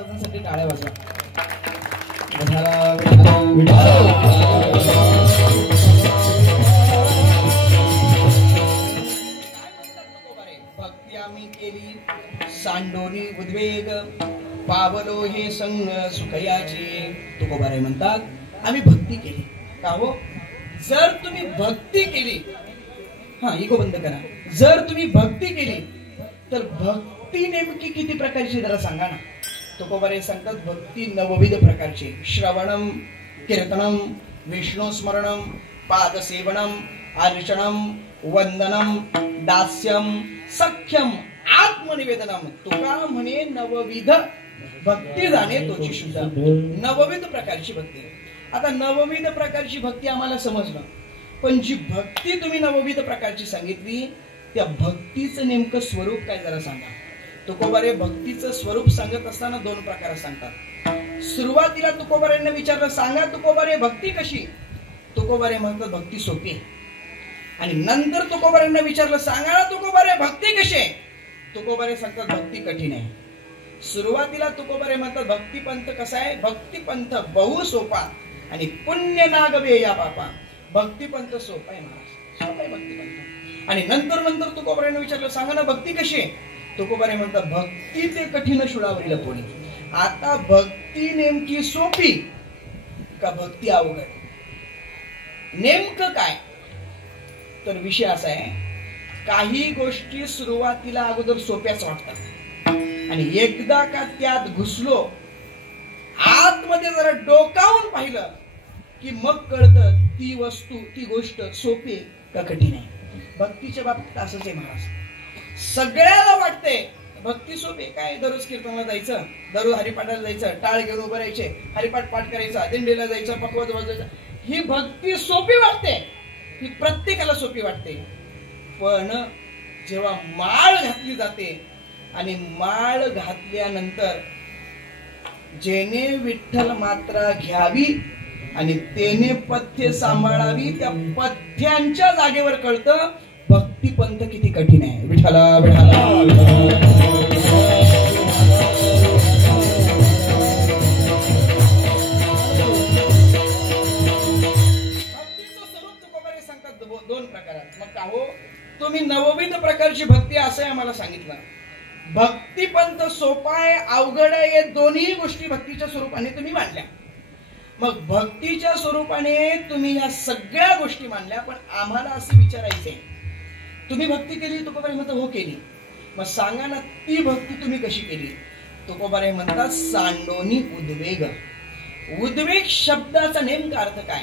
महाराजांसाठी टाळ्या वाजवा. विठाला भक्ती आम्ही केली सांडोनी उद्वेग पावलो हे संग सुखयाचे. तुकोबारे म्हणतात आम्ही भक्ती केली. का हो? जर तुम्ही भक्ती केली, हा इगो बंद करा, जर तुम्ही भक्ती केली तर भक्ती नेमकी किती प्रकारची जरा सांगा ना. तुकोबारे सांगतात भक्ती नवविध प्रकारची. श्रवणम, कीर्तनम, विष्णू स्मरणम, पादसेवनम, अर्चनम, वंदनम, दास्यम, सख्यम, आत्मनिवेदनम. तुका म्हणे नवविध भक्ती जाणे तोची शुद्ध. नवविध प्रकारची भक्ती. आता नवविध प्रकारची भक्ती आम्हाला समजलं, पण जी भक्ती तुम्ही नवविध प्रकारची सांगितली त्या भक्तीचं नेमकं स्वरूप काय जरा सांगा. तुकोबारे भक्तीचं स्वरूप सांगत असताना दोन प्रकार सांगतात. सुरुवातीला तुकोबाऱ्यांना विचारलं सांगा तुकोबारे भक्ती कशी. तुकोबारे म्हणतात भक्ती सोपी. आणि नंतर तुकोबाऱ्यांना विचारलं सांगा तुकोबारे भक्ती कशी. तुकोबारे सांगतात भक्ती कठीण आहे. सुरुवातीला तुकोबारे म्हणतात भक्ती पंथ कसा आहे. भक्ती पंथ बहु सोपा आणि पुण्य नागवे या बापा. भक्ती पंथ सोपा आहे महाराज, सोपा आहे भक्ती पंथ. आणि नंतर तुकोबाऱ्यांना विचारलं सांगा ना भक्ती कशी. तुकोबारे म्हणतात भक्ती ते कठीण शुळावरील पोळी. आता भक्ती नेमकी सोपी का भक्ती अवघड, नेमकं काय. तर विषय असा आहे, काही गोष्टी सुरुवातीला अगोदर सोप्याच वाटतात आणि एकदा का त्यात घुसलो, आतमध्ये जरा डोकावून पाहिलं की मग कळतं ती वस्तू, ती गोष्ट सोपी का कठीण आहे. भक्तीच्या बाबतीत असंच आहे महाराज. सगळ्याला वाटते भक्ती सोपी. काय दररोज कीर्तनाला जायचं, दररोज हरिपाठाला जायचं, टाळ घेऊन उभं राहायचे, हरिपाठ पाठ करायचा, दिंडीला जायचं, पकवाज वाजवायचं, ही भक्ती सोपी वाटते. ही प्रत्येकाला सोपी वाटते. पण जेव्हा माळ घातली जाते आणि माळ घातल्यानंतर जेने विठ्ठल मात्रा घ्यावी आणि तेने पथ्य सांभाळावी, त्या पथ्यांच्या जागेवर कळतं भक्ती पंथ किती कठीण आहे. विठ्ठला विठ्ठला. भक्तीचं स्वरूप तुकोबारे सांगतात दोन प्रकारात. मग का हो तुम्ही नवविध प्रकारची भक्ती असं आम्हाला सांगितलं. भक्ती पंथ सोपा आहे अवघड आहे हे दोन्ही गोष्टी भक्तीच्या स्वरूपाने तुम्ही मांडल्या. मग भक्तीच्या स्वरूपाने तुम्ही या सगळ्या गोष्टी मांडल्या, पण आम्हाला असं विचारायचंय तुम्ही भक्ती केली. तुकोबारे म्हणतात हो केली. मग सांगा ना ती भक्ती तुम्ही कशी केली. तुकोबारे म्हणतात सांडोनी उद्वेग. उद्वेग शब्दाचा नेमका अर्थ काय.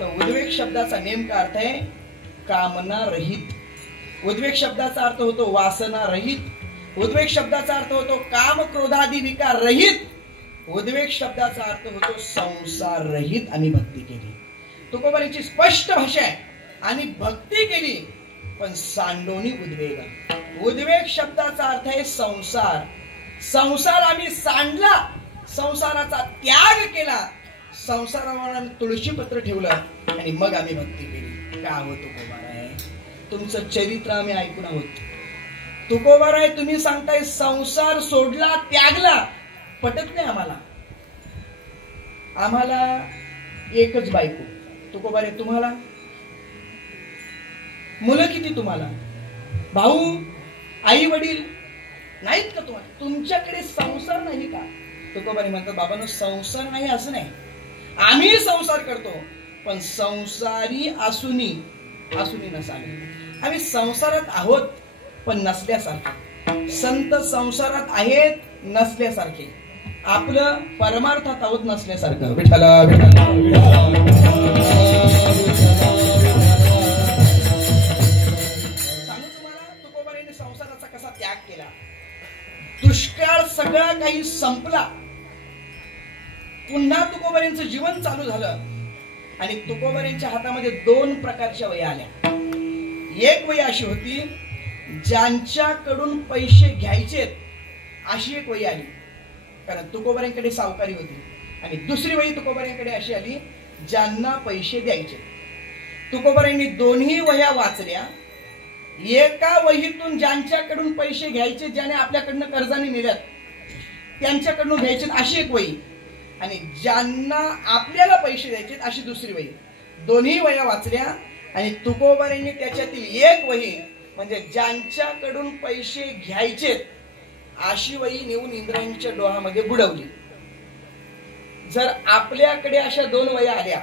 तर उद्वेग शब्दाचा नेमका अर्थ आहे कामना रहित. उद्वेग शब्दाचा अर्थ होतो वासना रहित. उद्वेग शब्दाचा अर्थ होतो काम क्रोधादी विकार रहित. उद्वेग शब्दाचा अर्थ होतो संसार रहित. आम्ही भक्ती केली. तुकोबारेची स्पष्ट भाषा आहे. आणि भक्ती केली पण सांडोनी उद्वेग. उद्वेग शब्दाचा अर्थ आहे संसार. संसार आम्ही सांडला, संसाराचा त्याग केला, संसारावर तुळशी पत्र ठेवलं आणि मग आम्ही भक्ती केली. का हो तुकोबाराय, तुमचं चरित्र आम्ही ऐकून आहोत. तुकोबाराय तुम्ही सांगताय संसार सोडला, त्यागला, पटत नाही आम्हाला. आम्हाला एकच बायको. तुकोबारे तुम्हाला मुलं किती, तुम्हाला भाऊ आई वडील नाहीत का तुम्हाला. तुमच्याकडे संसार नाही का. तुकोबारे म्हणतात बाबांनो संसार नाही असं नाही, आम्ही संसार करतो पण संसारी असूनी नसावी. आम्ही संसारात आहोत पण नसल्यासारखे. संत संसारात आहेत नसल्यासारखे, आपलं परमार्थात आहोत नसल्यासारखं. विठ्ठला विठ्ठला. सांगू तुम्हाला तुकोबाराने संसाराचा कसा त्याग केला. दुष्काळ सगळा काही संपला, पुन्हा तुकोबारांचं जीवन चालू झालं आणि तुकोबारांच्या हातामध्ये दोन प्रकारच्या वह्या आल्या. एक वही अशी होती ज्यांच्याकडून पैसे घ्यायचेत अशी एक वही आली, कारण तुकोबारांकडे सावकारी होती. आणि दुसरी वही तुकोबारांकडे अशी आली ज्यांना पैसे द्यायचे. तुकोबारांनी दोन्ही वह्या वाचल्या. एका वहीतून ज्यांच्याकडून पैसे घ्यायचे, ज्याने आपल्याकडनं कर्जाने नेल्यात, त्यांच्याकडून घ्यायचे अशी एक वही आणि ज्यांना आपल्याला पैसे द्यायचे अशी दुसरी वही, दोन्ही वह्या वाचल्या आणि तुकोबारांनी त्याच्यातील एक वही म्हणजे ज्यांच्याकडून पैसे घ्यायचे अशी वही नेऊन इंद्रायणीच्या डोहामध्ये बुडवली. जर आपल्याकडे अशा दोन वह्या आल्या,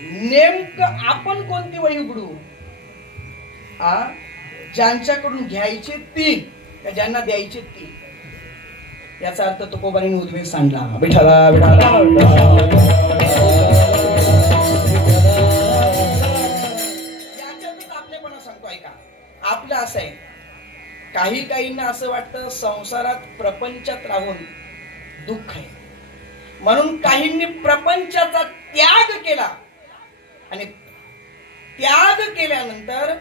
नेमकं आपण कोणती वही उघडू? ज्यांच्याकडून घ्यायचे ती का ज्यांना द्यायचे ती? याचा अर्थ तुकोबारांनी उद्वेग सांडला. विठाला विठाला याच्यातच आपलेपणा सांगतो. ऐका, आपलं असं आहे, काही काहींना असं वाटतं संसारात प्रपंचात राहून दुःख आहे, म्हणून काहींनी प्रपंचाचा त्याग केला आणि त्याग केल्यानंतर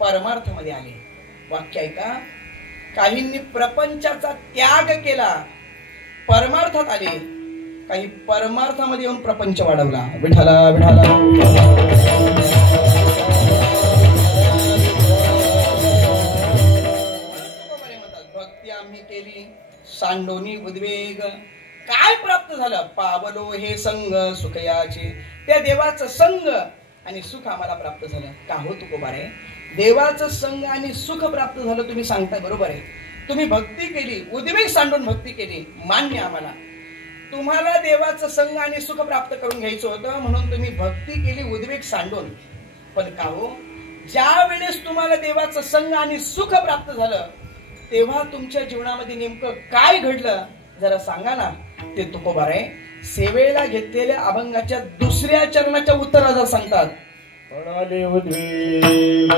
परमार्थमध्ये आले. वाक्य ऐका, काहींनी प्रपंचाचा त्याग केला, परमार्थात आले, काही परमार्थामध्ये येऊन प्रपंच वाढवला. विठाला विठाला भक्ती आम्ही केली, सांडोनी उद्वेग. काय प्राप्त झालं? पावलो हे संग सुखयाचे. त्या देवाचं संग आणि सुख आम्हाला प्राप्त झालं. का हो तुकोबारे? देवाचं संग आणि सुख प्राप्त झालं तुम्ही सांगताय, बरोबर आहे. तुम्ही भक्ती केली, उद्वेग सांडून भक्ती केली, मान्य आम्हाला. तुम्हाला देवाचं संग आणि सुख प्राप्त करून घ्यायचं होतं म्हणून तुम्ही भक्ती केली उद्वेग सांडून. पण का हो, ज्या वेळेस तुम्हाला देवाचं संग आणि सुख प्राप्त झालं तेव्हा तुमच्या जीवनामध्ये नेमकं काय घडलं जरा सांगा ना. ते तुकोबारे सेवेला घेतलेल्या अभंगाच्या दुसऱ्या चरणाच्या उत्तरात जर सांगतात. पळाले उद्वेग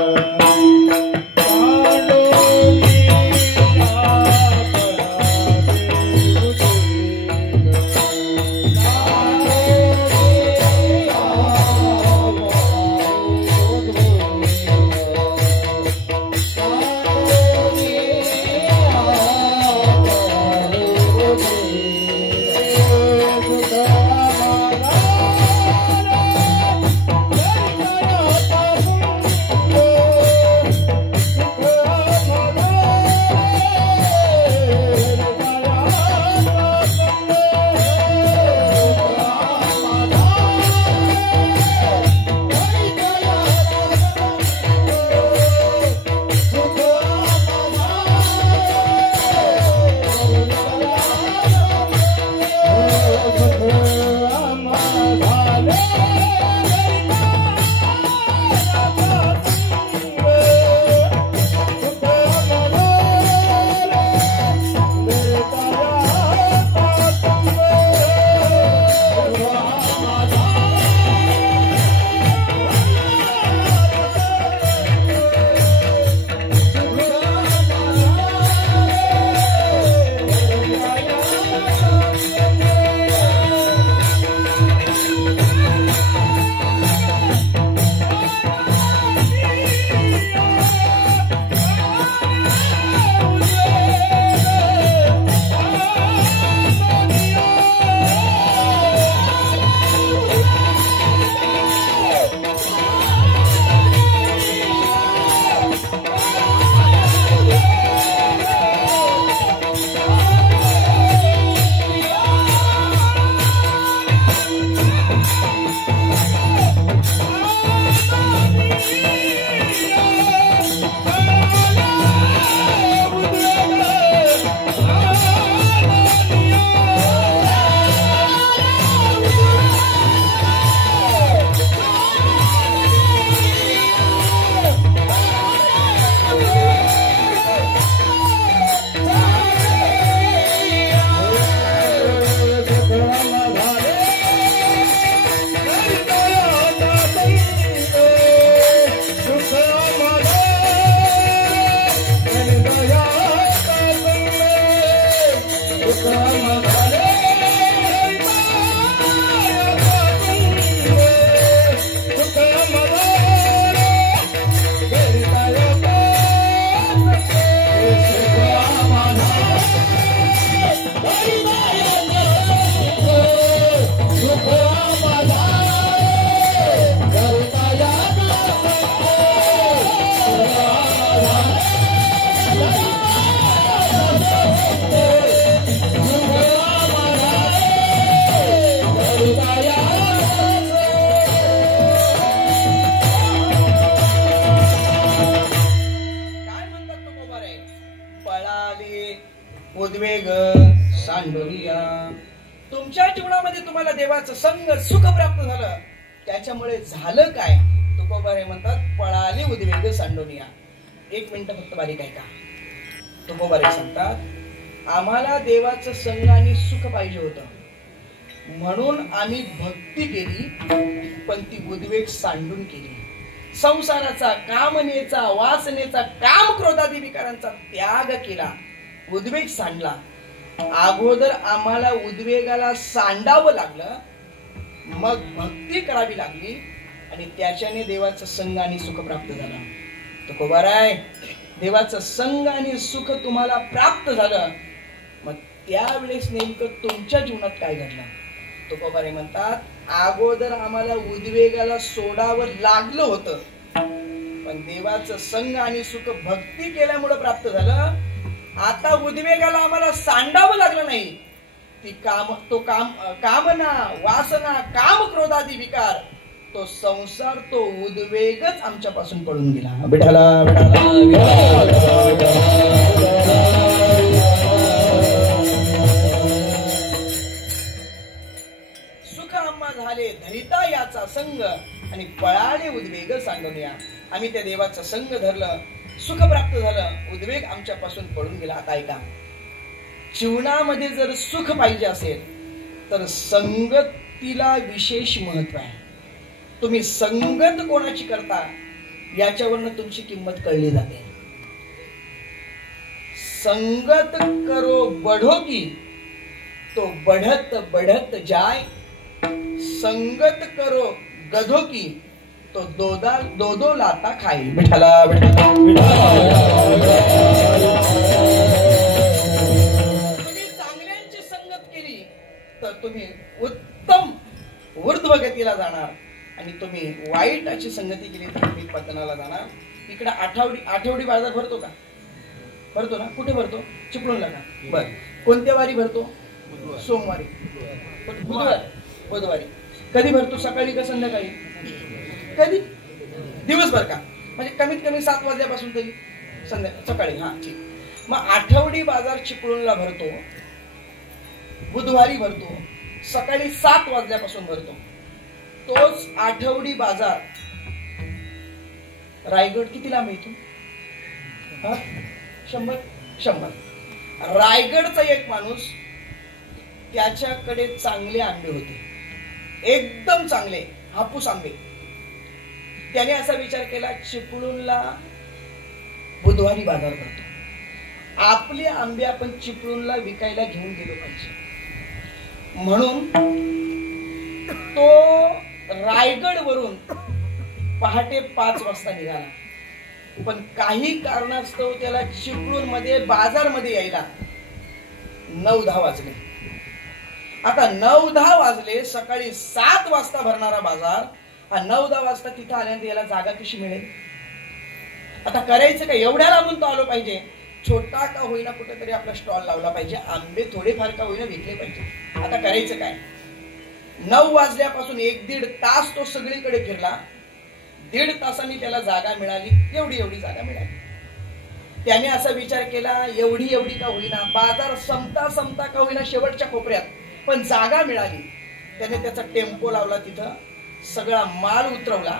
सांडोनिया. तुमच्या जीवनामध्ये तुम्हाला देवाचं संग सुख प्राप्त झालं, त्याच्यामुळे झालं काय? तुकोबारे म्हणतात पळाली उद्वेग सांडोनिया. एक मिनिट फक्त बारीक ऐका. तुकोबारे सांगतात आम्हाला देवाचं संग आणि सुख पाहिजे होतं, म्हणून आम्ही भक्ती केली, पण ती उद्वेग सांडून केली. संसाराचा, कामनेचा, वासनेचा, काम क्रोधादी विकारांचा त्याग केला, उद्वेग सांडला. अगोदर आम्हाला उद्वेगाला सांडावं लागलं, मग भक्ती करावी लागली आणि त्याच्याने देवाचं संग आणि सुख प्राप्त झालं. तुकोबाराय, देवाचं संग आणि सुख तुम्हाला प्राप्त झालं, मग त्यावेळेस नेमकं तुमच्या जीवनात काय घडलं? तुकोबारे म्हणतात अगोदर आम्हाला उद्वेगाला सोडावं लागलं होतं, पण देवाचं संग आणि सुख भक्ती केल्यामुळे प्राप्त झालं. आता उद्वेगाला आम्हाला सांडावं लागलं नाही. ती कामना, वासना, काम क्रोधादी विकार, तो संसार, तो उद्वेगच आमच्यापासून पळून गेला. विठाला सुख आम्हा झाले धरिता याचा संग आणि पळाले उद्वेग सांडोनिया. आम्ही त्या देवाचं संग धरलं, सुख प्राप्त झालं, उद्वेग आमच्यापासून पळून गेला. आता ऐका, जीवनामध्ये जर सुख पाहिजे असेल तर संगतीला विशेष महत्व आहे. तुम्ही संगत कोणाची करता याच्यावरनं तुमची किंमत कळली जाते. संगत करो बढ़ो की तो बढ़त बढ़त जाय, संगत करो गधो की तो दो दो लाता खाई. विठाला तुम्ही चांगल्यांची संगत केली तर तुम्ही उत्तम ऊर्ध्वगतीला जाणार, आणि तुम्ही वाईटाची संगती केली तर तुम्ही पतनाला जाणार. इकडे आठवडी बाजार भरतो का? भरतो ना? कुठे भरतो? चिपळूणला का? बर. कोणत्या वारी भरतो? सोमवारी, बुधवारी. कधी भरतो? सकाळी का संध्याकाळी? कधी? दिवसभर का? म्हणजे कमीत कमी 7 वाजल्यापासून तरी सकाळी. हा, ठीक. मग आठवडी बाजार चिपळूणला भरतो, बुधवारी भरतो, सकाळी 7 वाजल्यापासून भरतो. तोच आठवडी बाजार रायगड किती लांब येतो? 100. रायगडचा एक माणूस, त्याच्याकडे चांगले आंबे होते, एकदम चांगले हापूस आंबे. त्याने असा विचार केला चिपळूणला बुधवारी बाजार भरतो, आपले आंबे आपण चिपळूणला विकायला घेऊन गेलो पाहिजे. म्हणून तो रायगड वरून पहाटे 5 वाजता निघाला, पण काही कारणास्तव त्याला चिपळूण मध्ये बाजार मध्ये यायला 9-10 वाजले. आता 9-10 वाजले, सकाळी 7 वाजता भरणारा बाजार हा 9-10 वाजता तिथं आल्यानंतर याला जागा कशी मिळेल? आता करायचं काय? एवढ्या लांबून तो आलो पाहिजे, छोटा का होईना कुठेतरी आपला स्टॉल लावला पाहिजे, आंबे थोडेफार का होईना विकले पाहिजे. आता करायचं काय? 9 वाजल्यापासून 1-1.5 तास तो सगळीकडे फिरला. 1.5 तासांनी त्याला जागा मिळाली, एवढी जागा मिळाली. त्याने असा विचार केला, एवढी का होईना, बाजार संपता का होईना शेवटच्या कोपऱ्यात, पण जागा मिळाली. त्याने त्याचा टेम्पो लावला, तिथं सगळा माल उतरवला.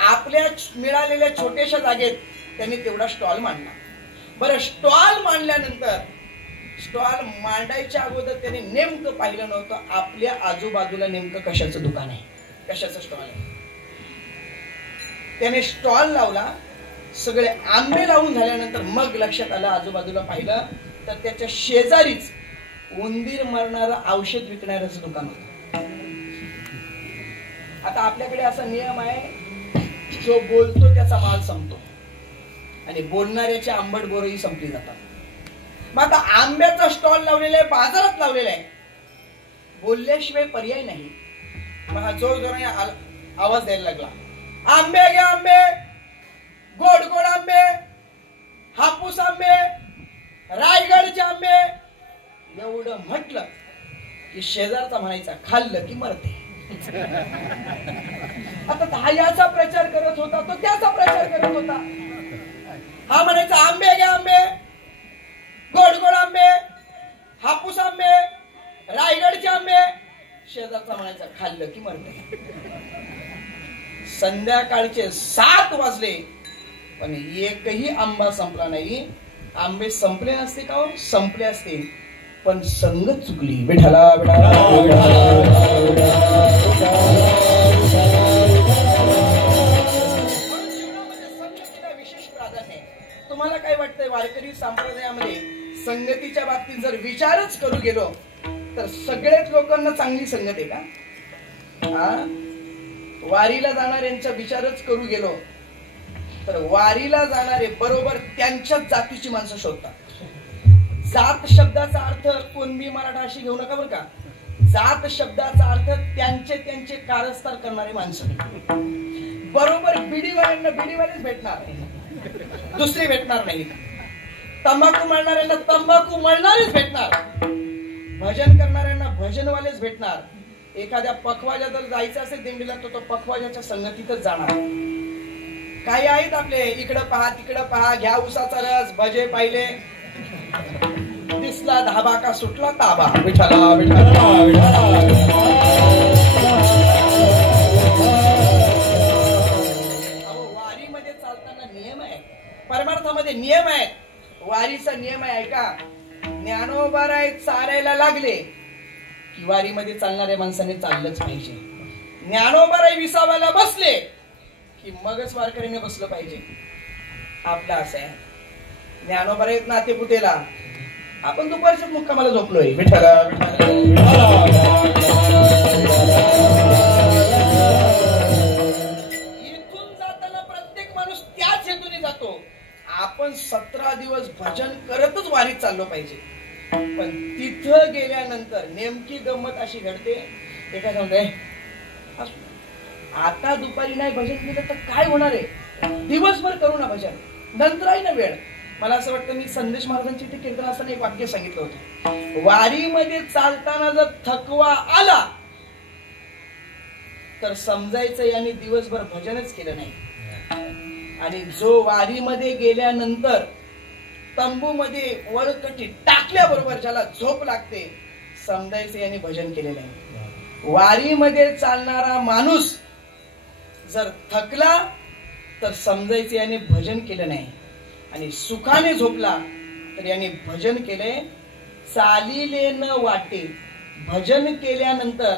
आपल्या मिळालेल्या छोट्याशा जागेत त्यांनी तेवढा स्टॉल मांडला. बरं, स्टॉल मांडल्यानंतर स्टॉल मांडायच्या अगोदर त्याने नेमकं पाहिलं नव्हतं आपल्या आजूबाजूला नेमकं कशाचं दुकान आहे, कशाचं स्टॉल आहे. त्याने स्टॉल लावला, सगळे आंबे लावून झाल्यानंतर मग लक्षात आलं, आजूबाजूला पाहिलं तर त्याच्या शेजारीच उंदीर मरणारं औषध विकणाऱ्याचं दुकान होतं. आता आपल्याकडे असा नियम आहे, जो बोलतो त्याचा माल संपतो आणि बोलणाऱ्याचे आंबट बोरही संपली जातात. मग आता आंब्याचा स्टॉल लावलेला आहे, बाजारात लावलेला आहे, बोलल्याशिवाय पर्याय नाही. मग हा जोरजोराने आवाज द्यायला लागला, आंबे घ्या आंबे, गोड गोड आंबे, हापूस आंबे, रायगडचे आंबे. एवढं म्हटलं की शेजारचा म्हणायचा, खाल्लं की मरते. आता हा याचा प्रचार करत होता, तो त्याचा प्रचार करत होता. हा म्हणायचा, आंबे घ्या आंबे, गोड गोड आंबे, हापूस आंबे, शेजारचा म्हणायचा खाल्लं की मरते. संध्याकाळचे 7 वाजले पण एकही आंबा संपला नाही. आंबे संपले नसते का? संपले असते पण संगत चुकली. विठ्ठला विशेष प्राधान्य. तुम्हाला काय वाटतंय वारकरी संप्रदायामध्ये संगतीच्या बाबतीत जर विचारच करू गेलो तर सगळ्याच लोकांना चांगली संगत आहे का? वारीला जाणाऱ्यांचा विचारच करू गेलो तर वारीला जाणारे बरोबर त्यांच्याच जातीची माणसं शोधतात. जात शब्दाचा अर्थ कोणबी मराठा अशी घेऊ नका बरं का. जात शब्दाचा अर्थ त्यांचे कारस्थान करणारे माणसं. बरोबर बिडीवाल्यांना बिडीवालेच भेटणार, दुसरे भेटणार नाही. तंबाखू मळणाऱ्यांना तंबाखू मळणारेच भेटणार, भजन करणाऱ्यांना भजनवालेच भेटणार. एखाद्या पखवाजात जायचं असेल दिंडीला तो पखवाजाच्या संगतीतच जाणार. काही आहेत आपले इकडं पहा तिकडं पहा, घ्या उसाचा रस, भजे पाहिले, दिसला धाबा का सुटला ताबा. विठ्ठला विठ्ठला वारीमध्ये चालताना नियम आहे, परमार्थामध्ये नियम आहे. वारीचा नियम आहे ऐका. ज्ञानोबाराय चालायला लागले की वारीमध्ये चालणाऱ्या माणसाने चाललंच पाहिजे. ज्ञानोबाराय विसावायला बसले की मगच वारकरीने बसलं पाहिजे. आपलं असं आहे. ज्ञानोबाराय नातेपुतेला आपण दुपारच्या मुक्कामाला झोपलोय. विठ्ठला इथून जाताना प्रत्येक माणूस त्याच हेतूने जातो. आपण 17 दिवस भजन करतच वारीत चाललो पाहिजे. पण तिथं गेल्यानंतर नेमकी गंमत अशी घडते. एका सांगते आता दुपारी नाही भजन केलं तर काय होणार आहे, दिवसभर करू ना भजन, नंतर आहे ना वेळ. मला असं वाटतं मी संदेश महाराजांची इथे कीर्तन असताना एक वाक्य सांगितलं होतं. वारीमध्ये चालताना जर थकवा आला तर समजायचं याने दिवसभर भजनच केलं नाही. आणि जो वारीमध्ये गेल्यानंतर तंबूमध्ये वळकटी टाकल्याबरोबर ज्याला झोप लागते समजायचं याने भजन केलेलं आहे. वारीमध्ये चालणारा माणूस जर थकला तर समजायचं याने भजन केलं नाही. आणि सुखाने झोपला तर याने भजन केले. चालिले न वाटे, भजन केल्यानंतर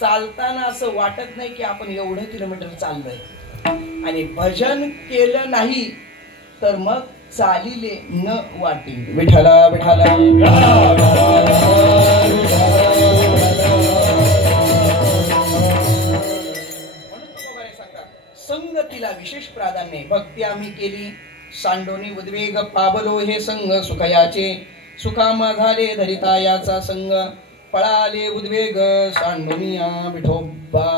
चालताना असं वाटत नाही की आपण एवढं किलोमीटर चाललोय. आणि भजन केलं नाही तर मग चालिले न वाटे. विठ्ठला विठ्ठला संगतीला विशेष प्राधान्य. भक्ती आम्ही केली सांडोनी उद्वेग पाबलो हे संग सुखयाचे. सुखामा झाले धरिता याचा संग. पळाले उद्वेग सांडोनिया विठोबा.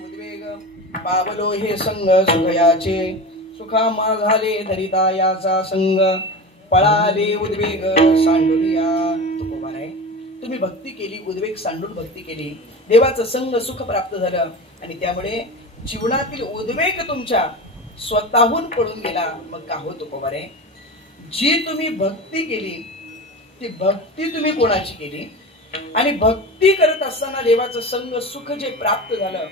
उद्वेग पावलो हे संग सुखयाचे सुखा मा झाले धरिता याचा संग पळाले उद्वेग सांडुनिया. तुकोबा आहे, तुम्ही भक्ती केली, उद्वेग सांडून भक्ती केली, देवाचं संग सुख प्राप्त झालं आणि त्यामुळे जीवनातील उद्वेग तुमच्या स्वतःहून पळून गेला. मग का हो तुकोबा रे, जी तुम्ही भक्ती केली ती भक्ती तुम्ही कोणाची केली आणि भक्ती करत असताना देवाचं संग सुख जे प्राप्त झालं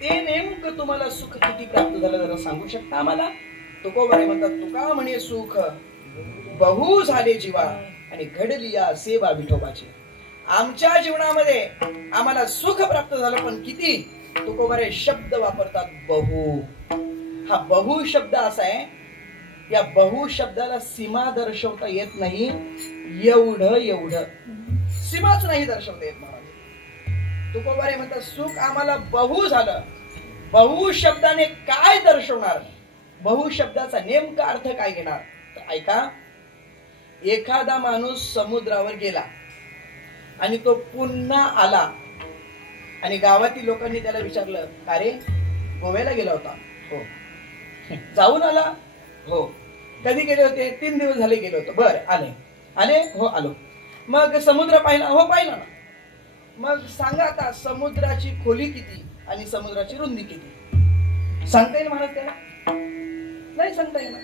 ते नेमकं तुम्हाला सुख किती प्राप्त झालं जरा सांगू शकता आम्हाला? तुकोबा रे म्हणतात, तुका म्हणे सुख बहु झाले जीवा आणि घडली या सेवा विठोबाची. आमच्या जीवनामध्ये आम्हाला सुख प्राप्त झालं पण किती? तुकोबा रे शब्द वापरतात बहु. हा बहु शब्द असा आहे, या बहु शब्दाला सीमा दर्शवता येत नाही. एवढं एवढं सीमाच नाही दर्शवता येत महाराज. तुकोबा रे म्हणतात सुख आम्हाला बहु झालं. बहु शब्दाने काय दर्शवणार? बहु शब्दाचा नेमका अर्थ काय घेणार? तर ऐका, एखादा माणूस समुद्रावर गेला आणि तो पुन्हा आला आणि गावातील लोकांनी त्याला विचारलं, का रे गोव्याला गेला होता? हो. जाऊन आला? हो. कधी गेले होते? 3 दिवस झाले गेलो होतो. बर, आले? हो आलो. मग समुद्र पाहिला? हो पाहिला ना. मग सांगा आता समुद्राची खोली किती आणि समुद्राची रुंदी किती? सांगता येईल महाराज त्याला? नाही सांगता येणार,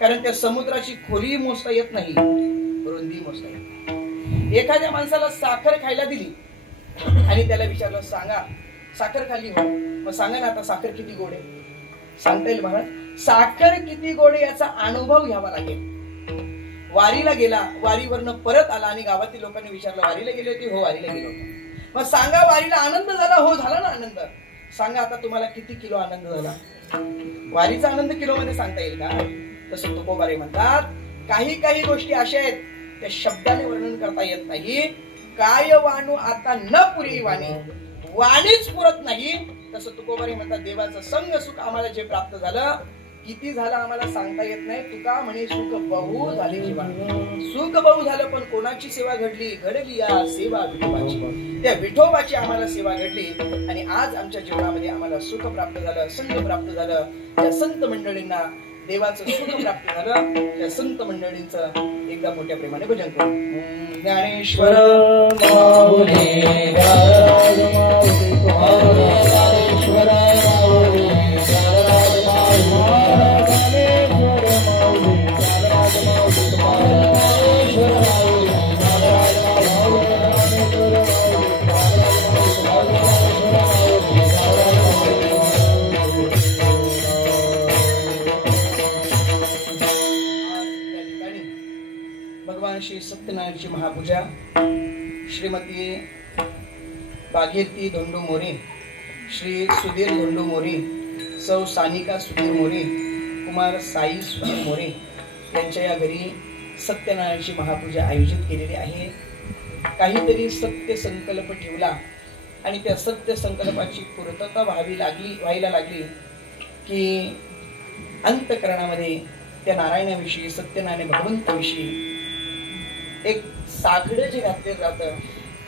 कारण त्या समुद्राची खोली मोजता येत नाही, रुंदी मोजता येत. एखाद्या माणसाला साखर खायला दिली आणि त्याला विचारलं, सांगा साखर खाल्ली? हो. मग सांगा ना आता साखर किती गोड आहे? सांगता येईल महाराज? साखर किती गोड आहे याचा अनुभव घ्यावा लागेल. वारीला गेला, वारीवरनं परत आला आणि गावातील लोकांनी विचारलं, वारीला गेली होती? हो वारीला गेलो होतो. मग सांगा वारीला आनंद झाला? हो झाला ना आनंद. सांगा आता तुम्हाला किती किलो आनंद झाला? वारीचा आनंद किलो मध्ये सांगता येईल का? तसं तुकोबा रे म्हणतात, काही काही गोष्टी अशा आहेत त्या शब्दाने वर्णन करता येत नाही. काय वाणू आता न पुरी वाणी, वाणीच पुरत नाही. तसं तुकोबा रे म्हणतात, देवाचं संग सुख आम्हाला जे प्राप्त झालं किती झालं आम्हाला सांगता येत नाही. तुका म्हणे सुख बहु झाले जीवा. सुख बहु झालं पण कोणाची सेवा घडली? घडली या सेवा विठोबाची. त्या विठोबाची आम्हाला सेवा घडली आणि आज आमच्या जीवनामध्ये आम्हाला सुख प्राप्त झालं, संग प्राप्त झालं. त्या संत मंडळींना देवाचं सुख प्राप्त झालं. त्या संत मंडळींचं एकदा मोठ्या प्रेमाने भजन करू. ज्ञानेश्वर भगवान श्री सत्यनारायणची महापूजा श्रीमती भागीरथी धोंडू मोरे, श्री सुधीर धोंडू मोरे, सौ सानिका सुधीर मोरे, कुमार साई सुधीर मोरे यांच्या या घरी सत्यनारायणची महापूजा आयोजित केलेली आहे. काहीतरी सत्य संकल्प ठेवला आणि त्या सत्य संकल्पाची पूर्तता व्हायला लागली की अंतःकरणामध्ये त्या नारायणाविषयी, सत्यनारायण भगवंताविषयी एक साकडं जे घातले जातं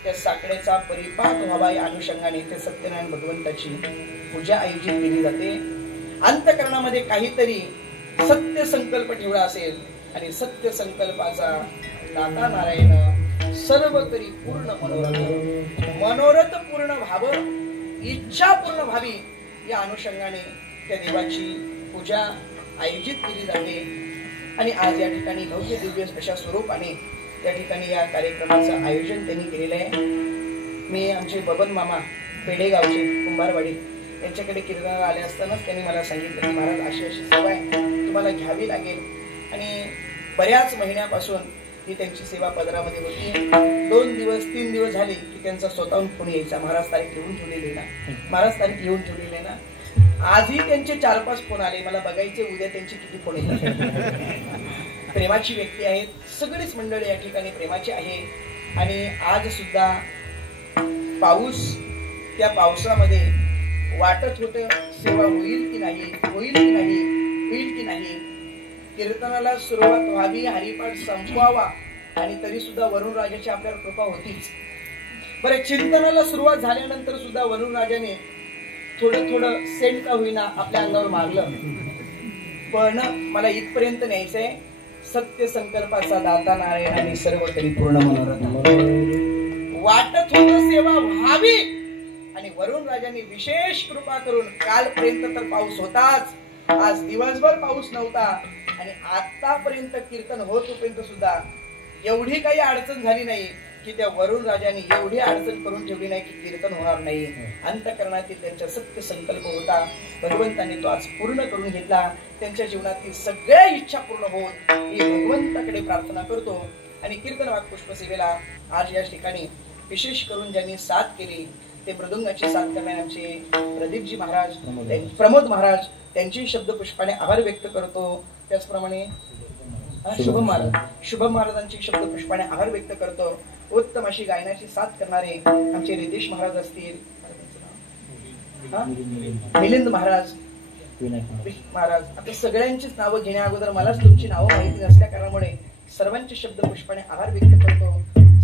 त्या साकड्याचा परिपाक व्हावा या अनुषंगाने ते सत्यनारायण भगवंताची पूजा आयोजित केली जाते. अंतःकरणामध्ये काहीतरी सत्य संकल्प ठेवला असेल आणि सत्य संकल्पाचा दाता नारायण सर्व करी पूर्ण मनोरथ पूर्ण व्हावं, इच्छा पूर्ण व्हावी या अनुषंगाने त्या देवाची पूजा आयोजित केली जाते. आणि आज या ठिकाणी भव्य दिव्य अशा स्वरूपाने त्या ठिकाणी या कार्यक्रमाचं आयोजन त्यांनी केलेलं आहे. मी आमचे बबन मामा पेडेगावचे कुंभारवाडी यांच्याकडे कीर्तनाला आले असतानाच त्यांनी मला सांगितलं की महाराज अशी अशी सेवा आहे, तुम्हाला घ्यावी लागेल. आणि बऱ्याच महिन्यापासून ही त्यांची सेवा पदरामध्ये होती. 2 दिवस 3 दिवस झाले की त्यांचा स्वतःहून फोन यायचा, महाराज तारीख लिहून ठेवलेली ना, महाराज तारीख लिहून ठेवलेली ना. आजही त्यांचे 4-5 फोन आले, मला बघायचे उद्या त्यांचे किती फोन येतात. प्रेमाची व्यक्ती आहेत, सगळीच मंडळी या ठिकाणी प्रेमाची आहे. आणि आज सुद्धा पाऊस, त्या पावसामध्ये वाटत होतं सेवा होईल की नाही, होईल की नाही, होईल की नाही. कीर्तनाला सुरुवात व्हावी, हरिपाठ संपवावा आणि तरी सुद्धा वरुण राजाची आपल्यावर कृपा होतीच. बरं, चिंतनाला सुरुवात झाल्यानंतर सुद्धा वरुण राजाने थोडं थोडं सेंट का होईना आपल्या अंगावर मारलं, पण मला इथपर्यंत न्यायचंय. सत्य संकल्पाचा दाता नारायणाने सर्व तरी पूर्ण मनोरथ. वाटत होत सेवा व्हावी आणि वरुण राजांनी विशेष कृपा करून कालपर्यंत तर पाऊस होताच, आज दिवसभर पाऊस नव्हता आणि आतापर्यंत कीर्तन होत होईपर्यंत सुद्धा एवढी काही अडचण झाली नाही की त्या वरुण राजांनी एवढी अडचण करून ठेवली नाही की कीर्तन होणार नाही. अंतःकरणातील त्यांचा सत्य संकल्प होता, भगवंतांनी तो आज पूर्ण करून घेतला. त्यांच्या जीवनातील सगळ्या इच्छा पूर्ण होत मी भगवंताकडे प्रार्थना करतो. आणि कीर्तन वाक पुष्प सेवेला आज या ठिकाणी विशेष करून ज्यांनी साथ केली ते मृदुंगाची साथ करणारे आमचे प्रदीपजी महाराज, प्रमोद महाराज, त्यांची शब्द पुष्पाने आभार व्यक्त करतो. त्याचप्रमाणे शुभम महाराजांची शब्द पुष्पाने आभार व्यक्त करतो. उत्तम अशी गायनाची साथ करणारे आमचे रितेश महाराज असतील, मिलिंद महाराज, महाराज, आता सगळ्यांचीच नावं घेण्या अगोदर मलाच तुमची नावं माहिती नसल्या कारणामुळे सर्वांचे शब्द पुष्पाने आभार व्यक्त करतो.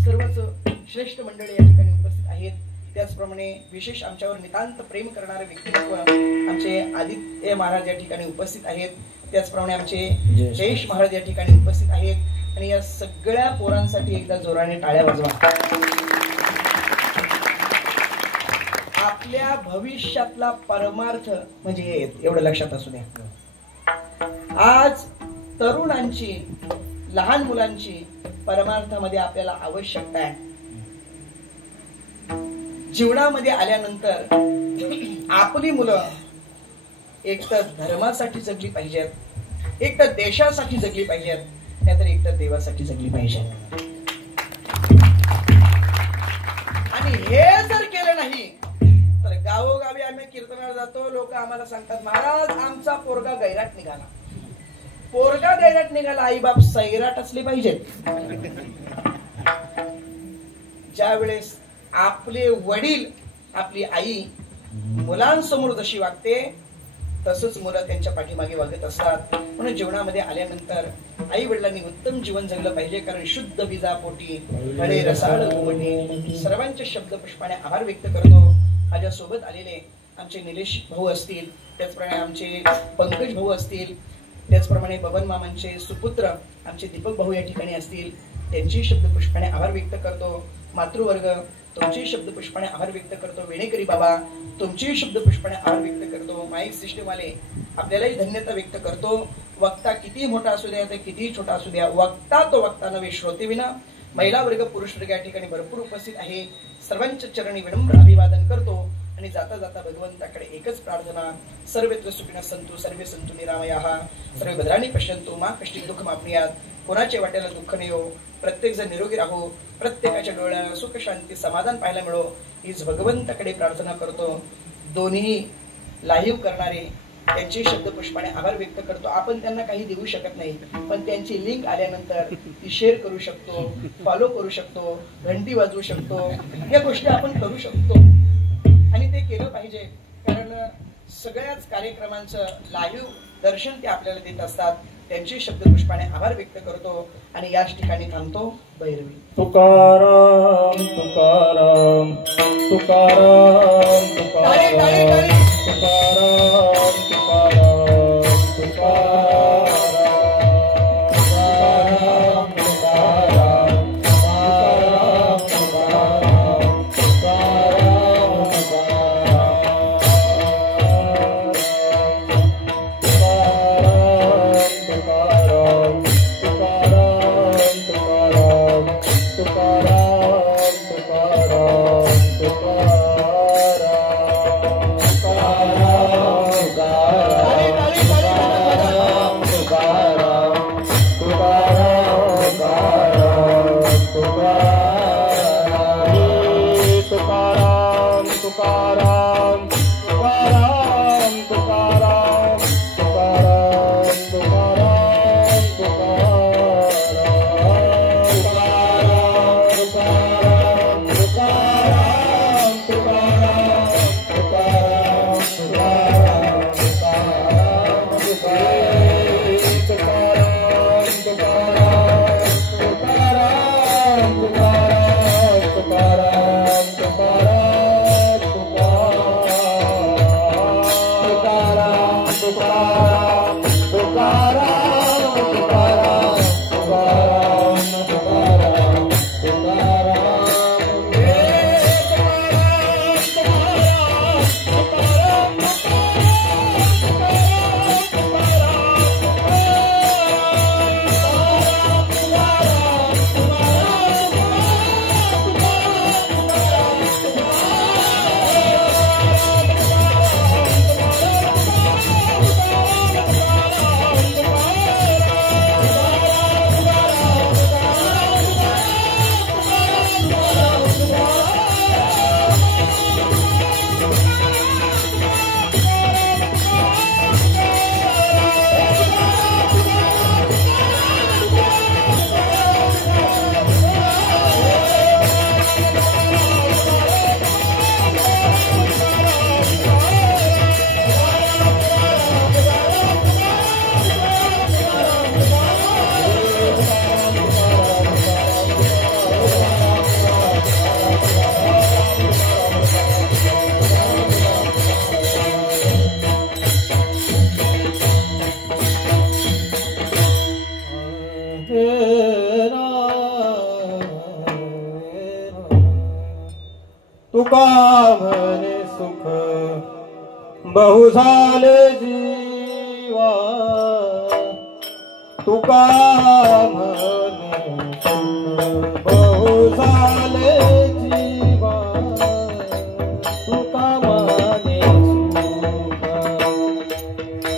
सर्वच श्रेष्ठ मंडळी या ठिकाणी उपस्थित आहेत. त्याचप्रमाणे विशेष आमच्यावर नितांत प्रेम करणारे व्यक्तिमत्व आमचे आदित्य महाराज या ठिकाणी उपस्थित आहेत. त्याचप्रमाणे आमचे जयेश महाराज या ठिकाणी उपस्थित आहेत. आणि या सगळ्या पोरांसाठी एकदा जोराने टाळ्या वाजवा. आपल्या भविष्यातला परमार्थ म्हणजे एवढं लक्षात असू द्या. आज तरुणांची, लहान मुलांची परमार्थामध्ये आपल्याला आवश्यकता आहे. जीवनामध्ये आल्यानंतर आपली मुलं एक तर धर्मासाठी जगली पाहिजेत, एक तर देशासाठी जगली पाहिजेत, नाहीतर एक तर देवासाठी जगली पाहिजेत. आणि हे जर केलं नाही तर गावोगावी आम्ही कीर्तनाला जातो, लोक आम्हाला सांगतात महाराज आमचा पोरगा गैराट निघाला. पोरगा गैराट निघाला, आई बाप सैराट असले पाहिजेत. ज्या वेळेस आपले वडील, आपली आई मुलांसमोर जशी वागते तसंच मुलं त्यांच्या पाठीमागे वागत असतात. म्हणून जीवनामध्ये आल्यानंतर आई वडिलांनी उत्तम जीवन जगलं पाहिजे. कारण शुद्ध बीजापोटी फळे रसाळ घुमटे. सर्वांचे शब्द पुष्पाने आभार व्यक्त करतो. माझ्या सोबत आलेले आमचे निलेश भाऊ असतील, त्याचप्रमाणे आमचे पंकज भाऊ असतील, त्याचप्रमाणे बबन मामांचे सुपुत्र आमचे दीपक भाऊ या ठिकाणी असतील, त्यांची शब्द पुष्पाने आभार व्यक्त करतो. मातृवर्ग तुमचे शब्द पुष्पाने आभार व्यक्त करतो. वेणेकरी बाबा तुमचे शब्द पुष्पाने आभार व्यक्त करतो. माईक सिस्टमवाले आपल्यालाही धन्यता व्यक्त करतो. वक्ता किती मोठा असू द्या तर किती छोटा असू द्या, वक्ता तो वक्ता नव्हे श्रोते विना. महिला वर्ग पुरुष वर्ग या ठिकाणी भरपूर उपस्थित आहे. सर्वांच्या चरणी विनम्र अभिवादन करतो. आणि जाता जाता भगवंताकडे एकच प्रार्थना, सर्वत्र सुखिनः सन्तु सर्वे सन्तु निरामयाः, सर्वे भद्राणि पश्यन्तु मा कश्चित् दुःखमाप्नुयात्. कोणाच्या वाट्याला दुःख नाही हो, प्रत्येक जण निरोगी राहो, प्रत्येकाच्या डोळ्याला सुख शांती समाधान पाहायला मिळो हीच भगवंताकडे प्रार्थना करतो. दोन्ही लाईव्ह करणारे त्यांचे शब्द पुष्पाने आभार व्यक्त करतो. आपण त्यांना काही देऊ शकत नाही, पण त्यांची लिंक आल्यानंतर ती शेअर करू शकतो, फॉलो करू शकतो, घंटी वाजवू शकतो, या गोष्टी आपण करू शकतो. आणि ते केलं पाहिजे. कारण सगळ्याच कार्यक्रमांचं लाईव्ह दर्शन ते आपल्याला देत असतात. त्यांचे शब्द पुष्पाने आभार व्यक्त करतो आणि याच ठिकाणी थांबतो. भैरवी. तुकाराम तुकाराम तुकाराम तुकाराम तुकाराम तुकाराम तुकाराम तुकाराम तुकाराम तुकाराम तुकाराम तुकाराम तुकाराम तुकाराम तुकाराम तुका म्हणे सुख बहु झाले जीवा तुका म्हणे सुख बहु झाले जीवा तुका म्हणे सुख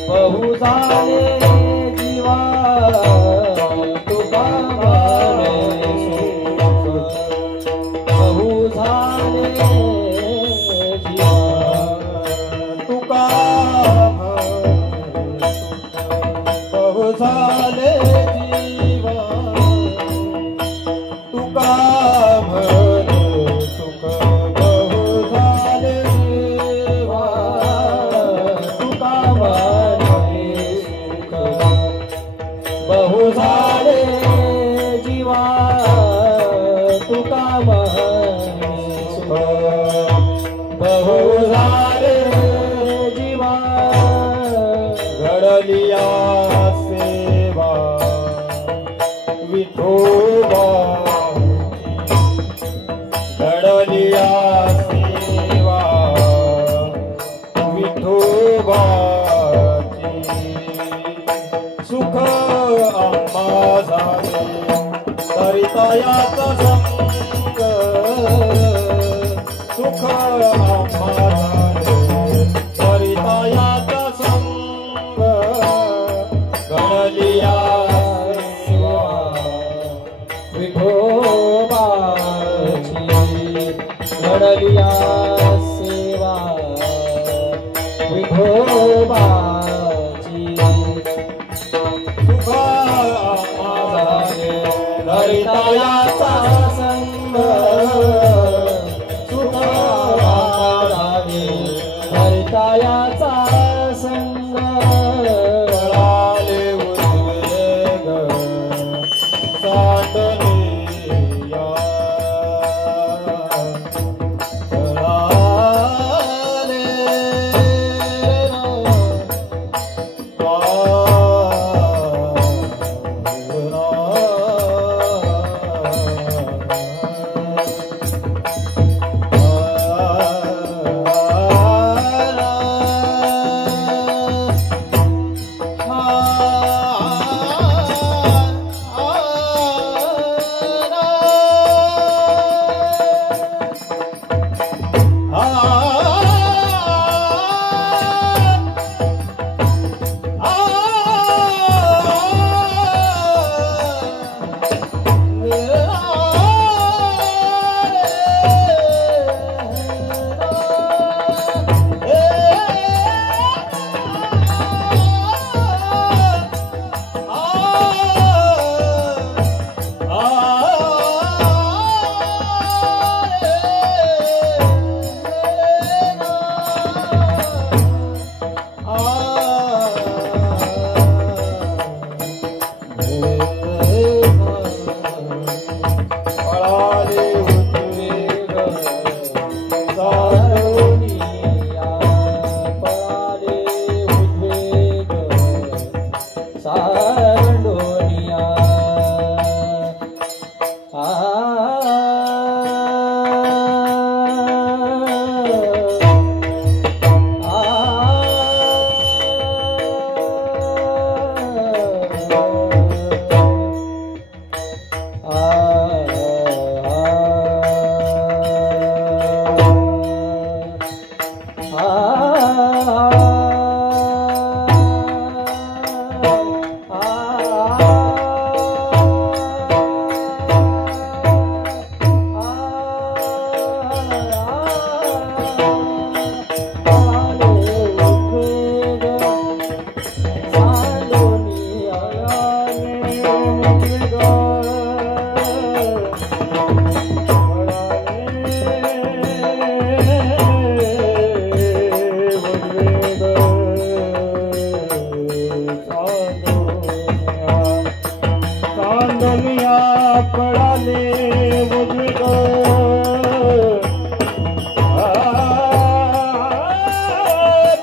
बहु झाले जीवा तुका म्हणे सुख बहु झाले बहु झाले जीवा तुका म्हणे सुख बहु झाले जीवा तुका म्हणे सुख बहु झाले जीवा तुका म्हणे सुख बहु झाले जीवा घडलिया सेवा विठोबा घडलिया सेवा विठोबाची सुख आम्हा झाले हरितायाचा संग सुख आम्हा झाले हरितायाचा संग घडलिया सेवा विठोबाची घडलिया सेवा विठोबाची सुख आम्हा झाले हरितायाचा संग सुख आम्हा झाले हरितायाचा संग वळाले उद्वेग सांडलिया वळाले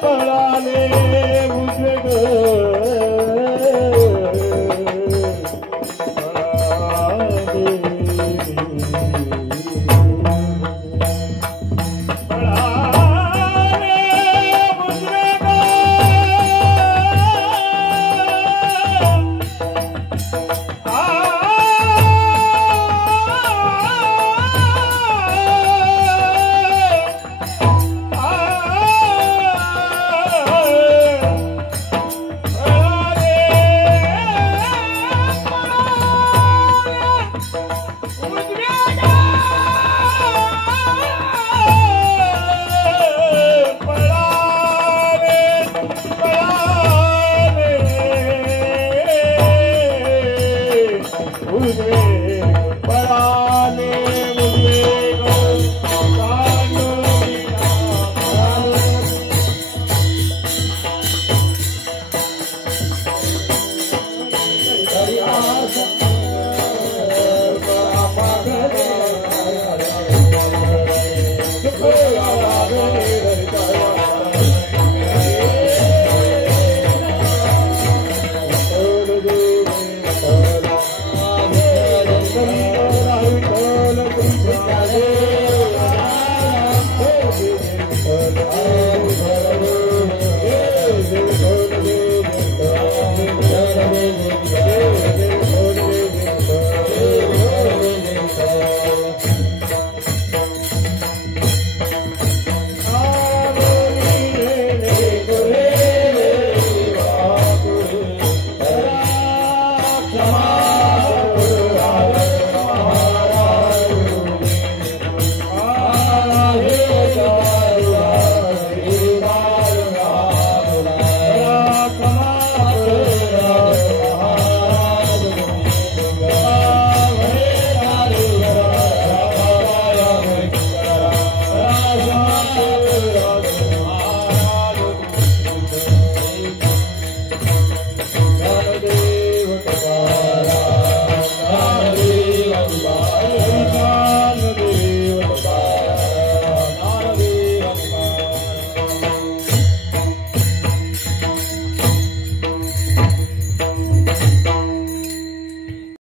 पळाले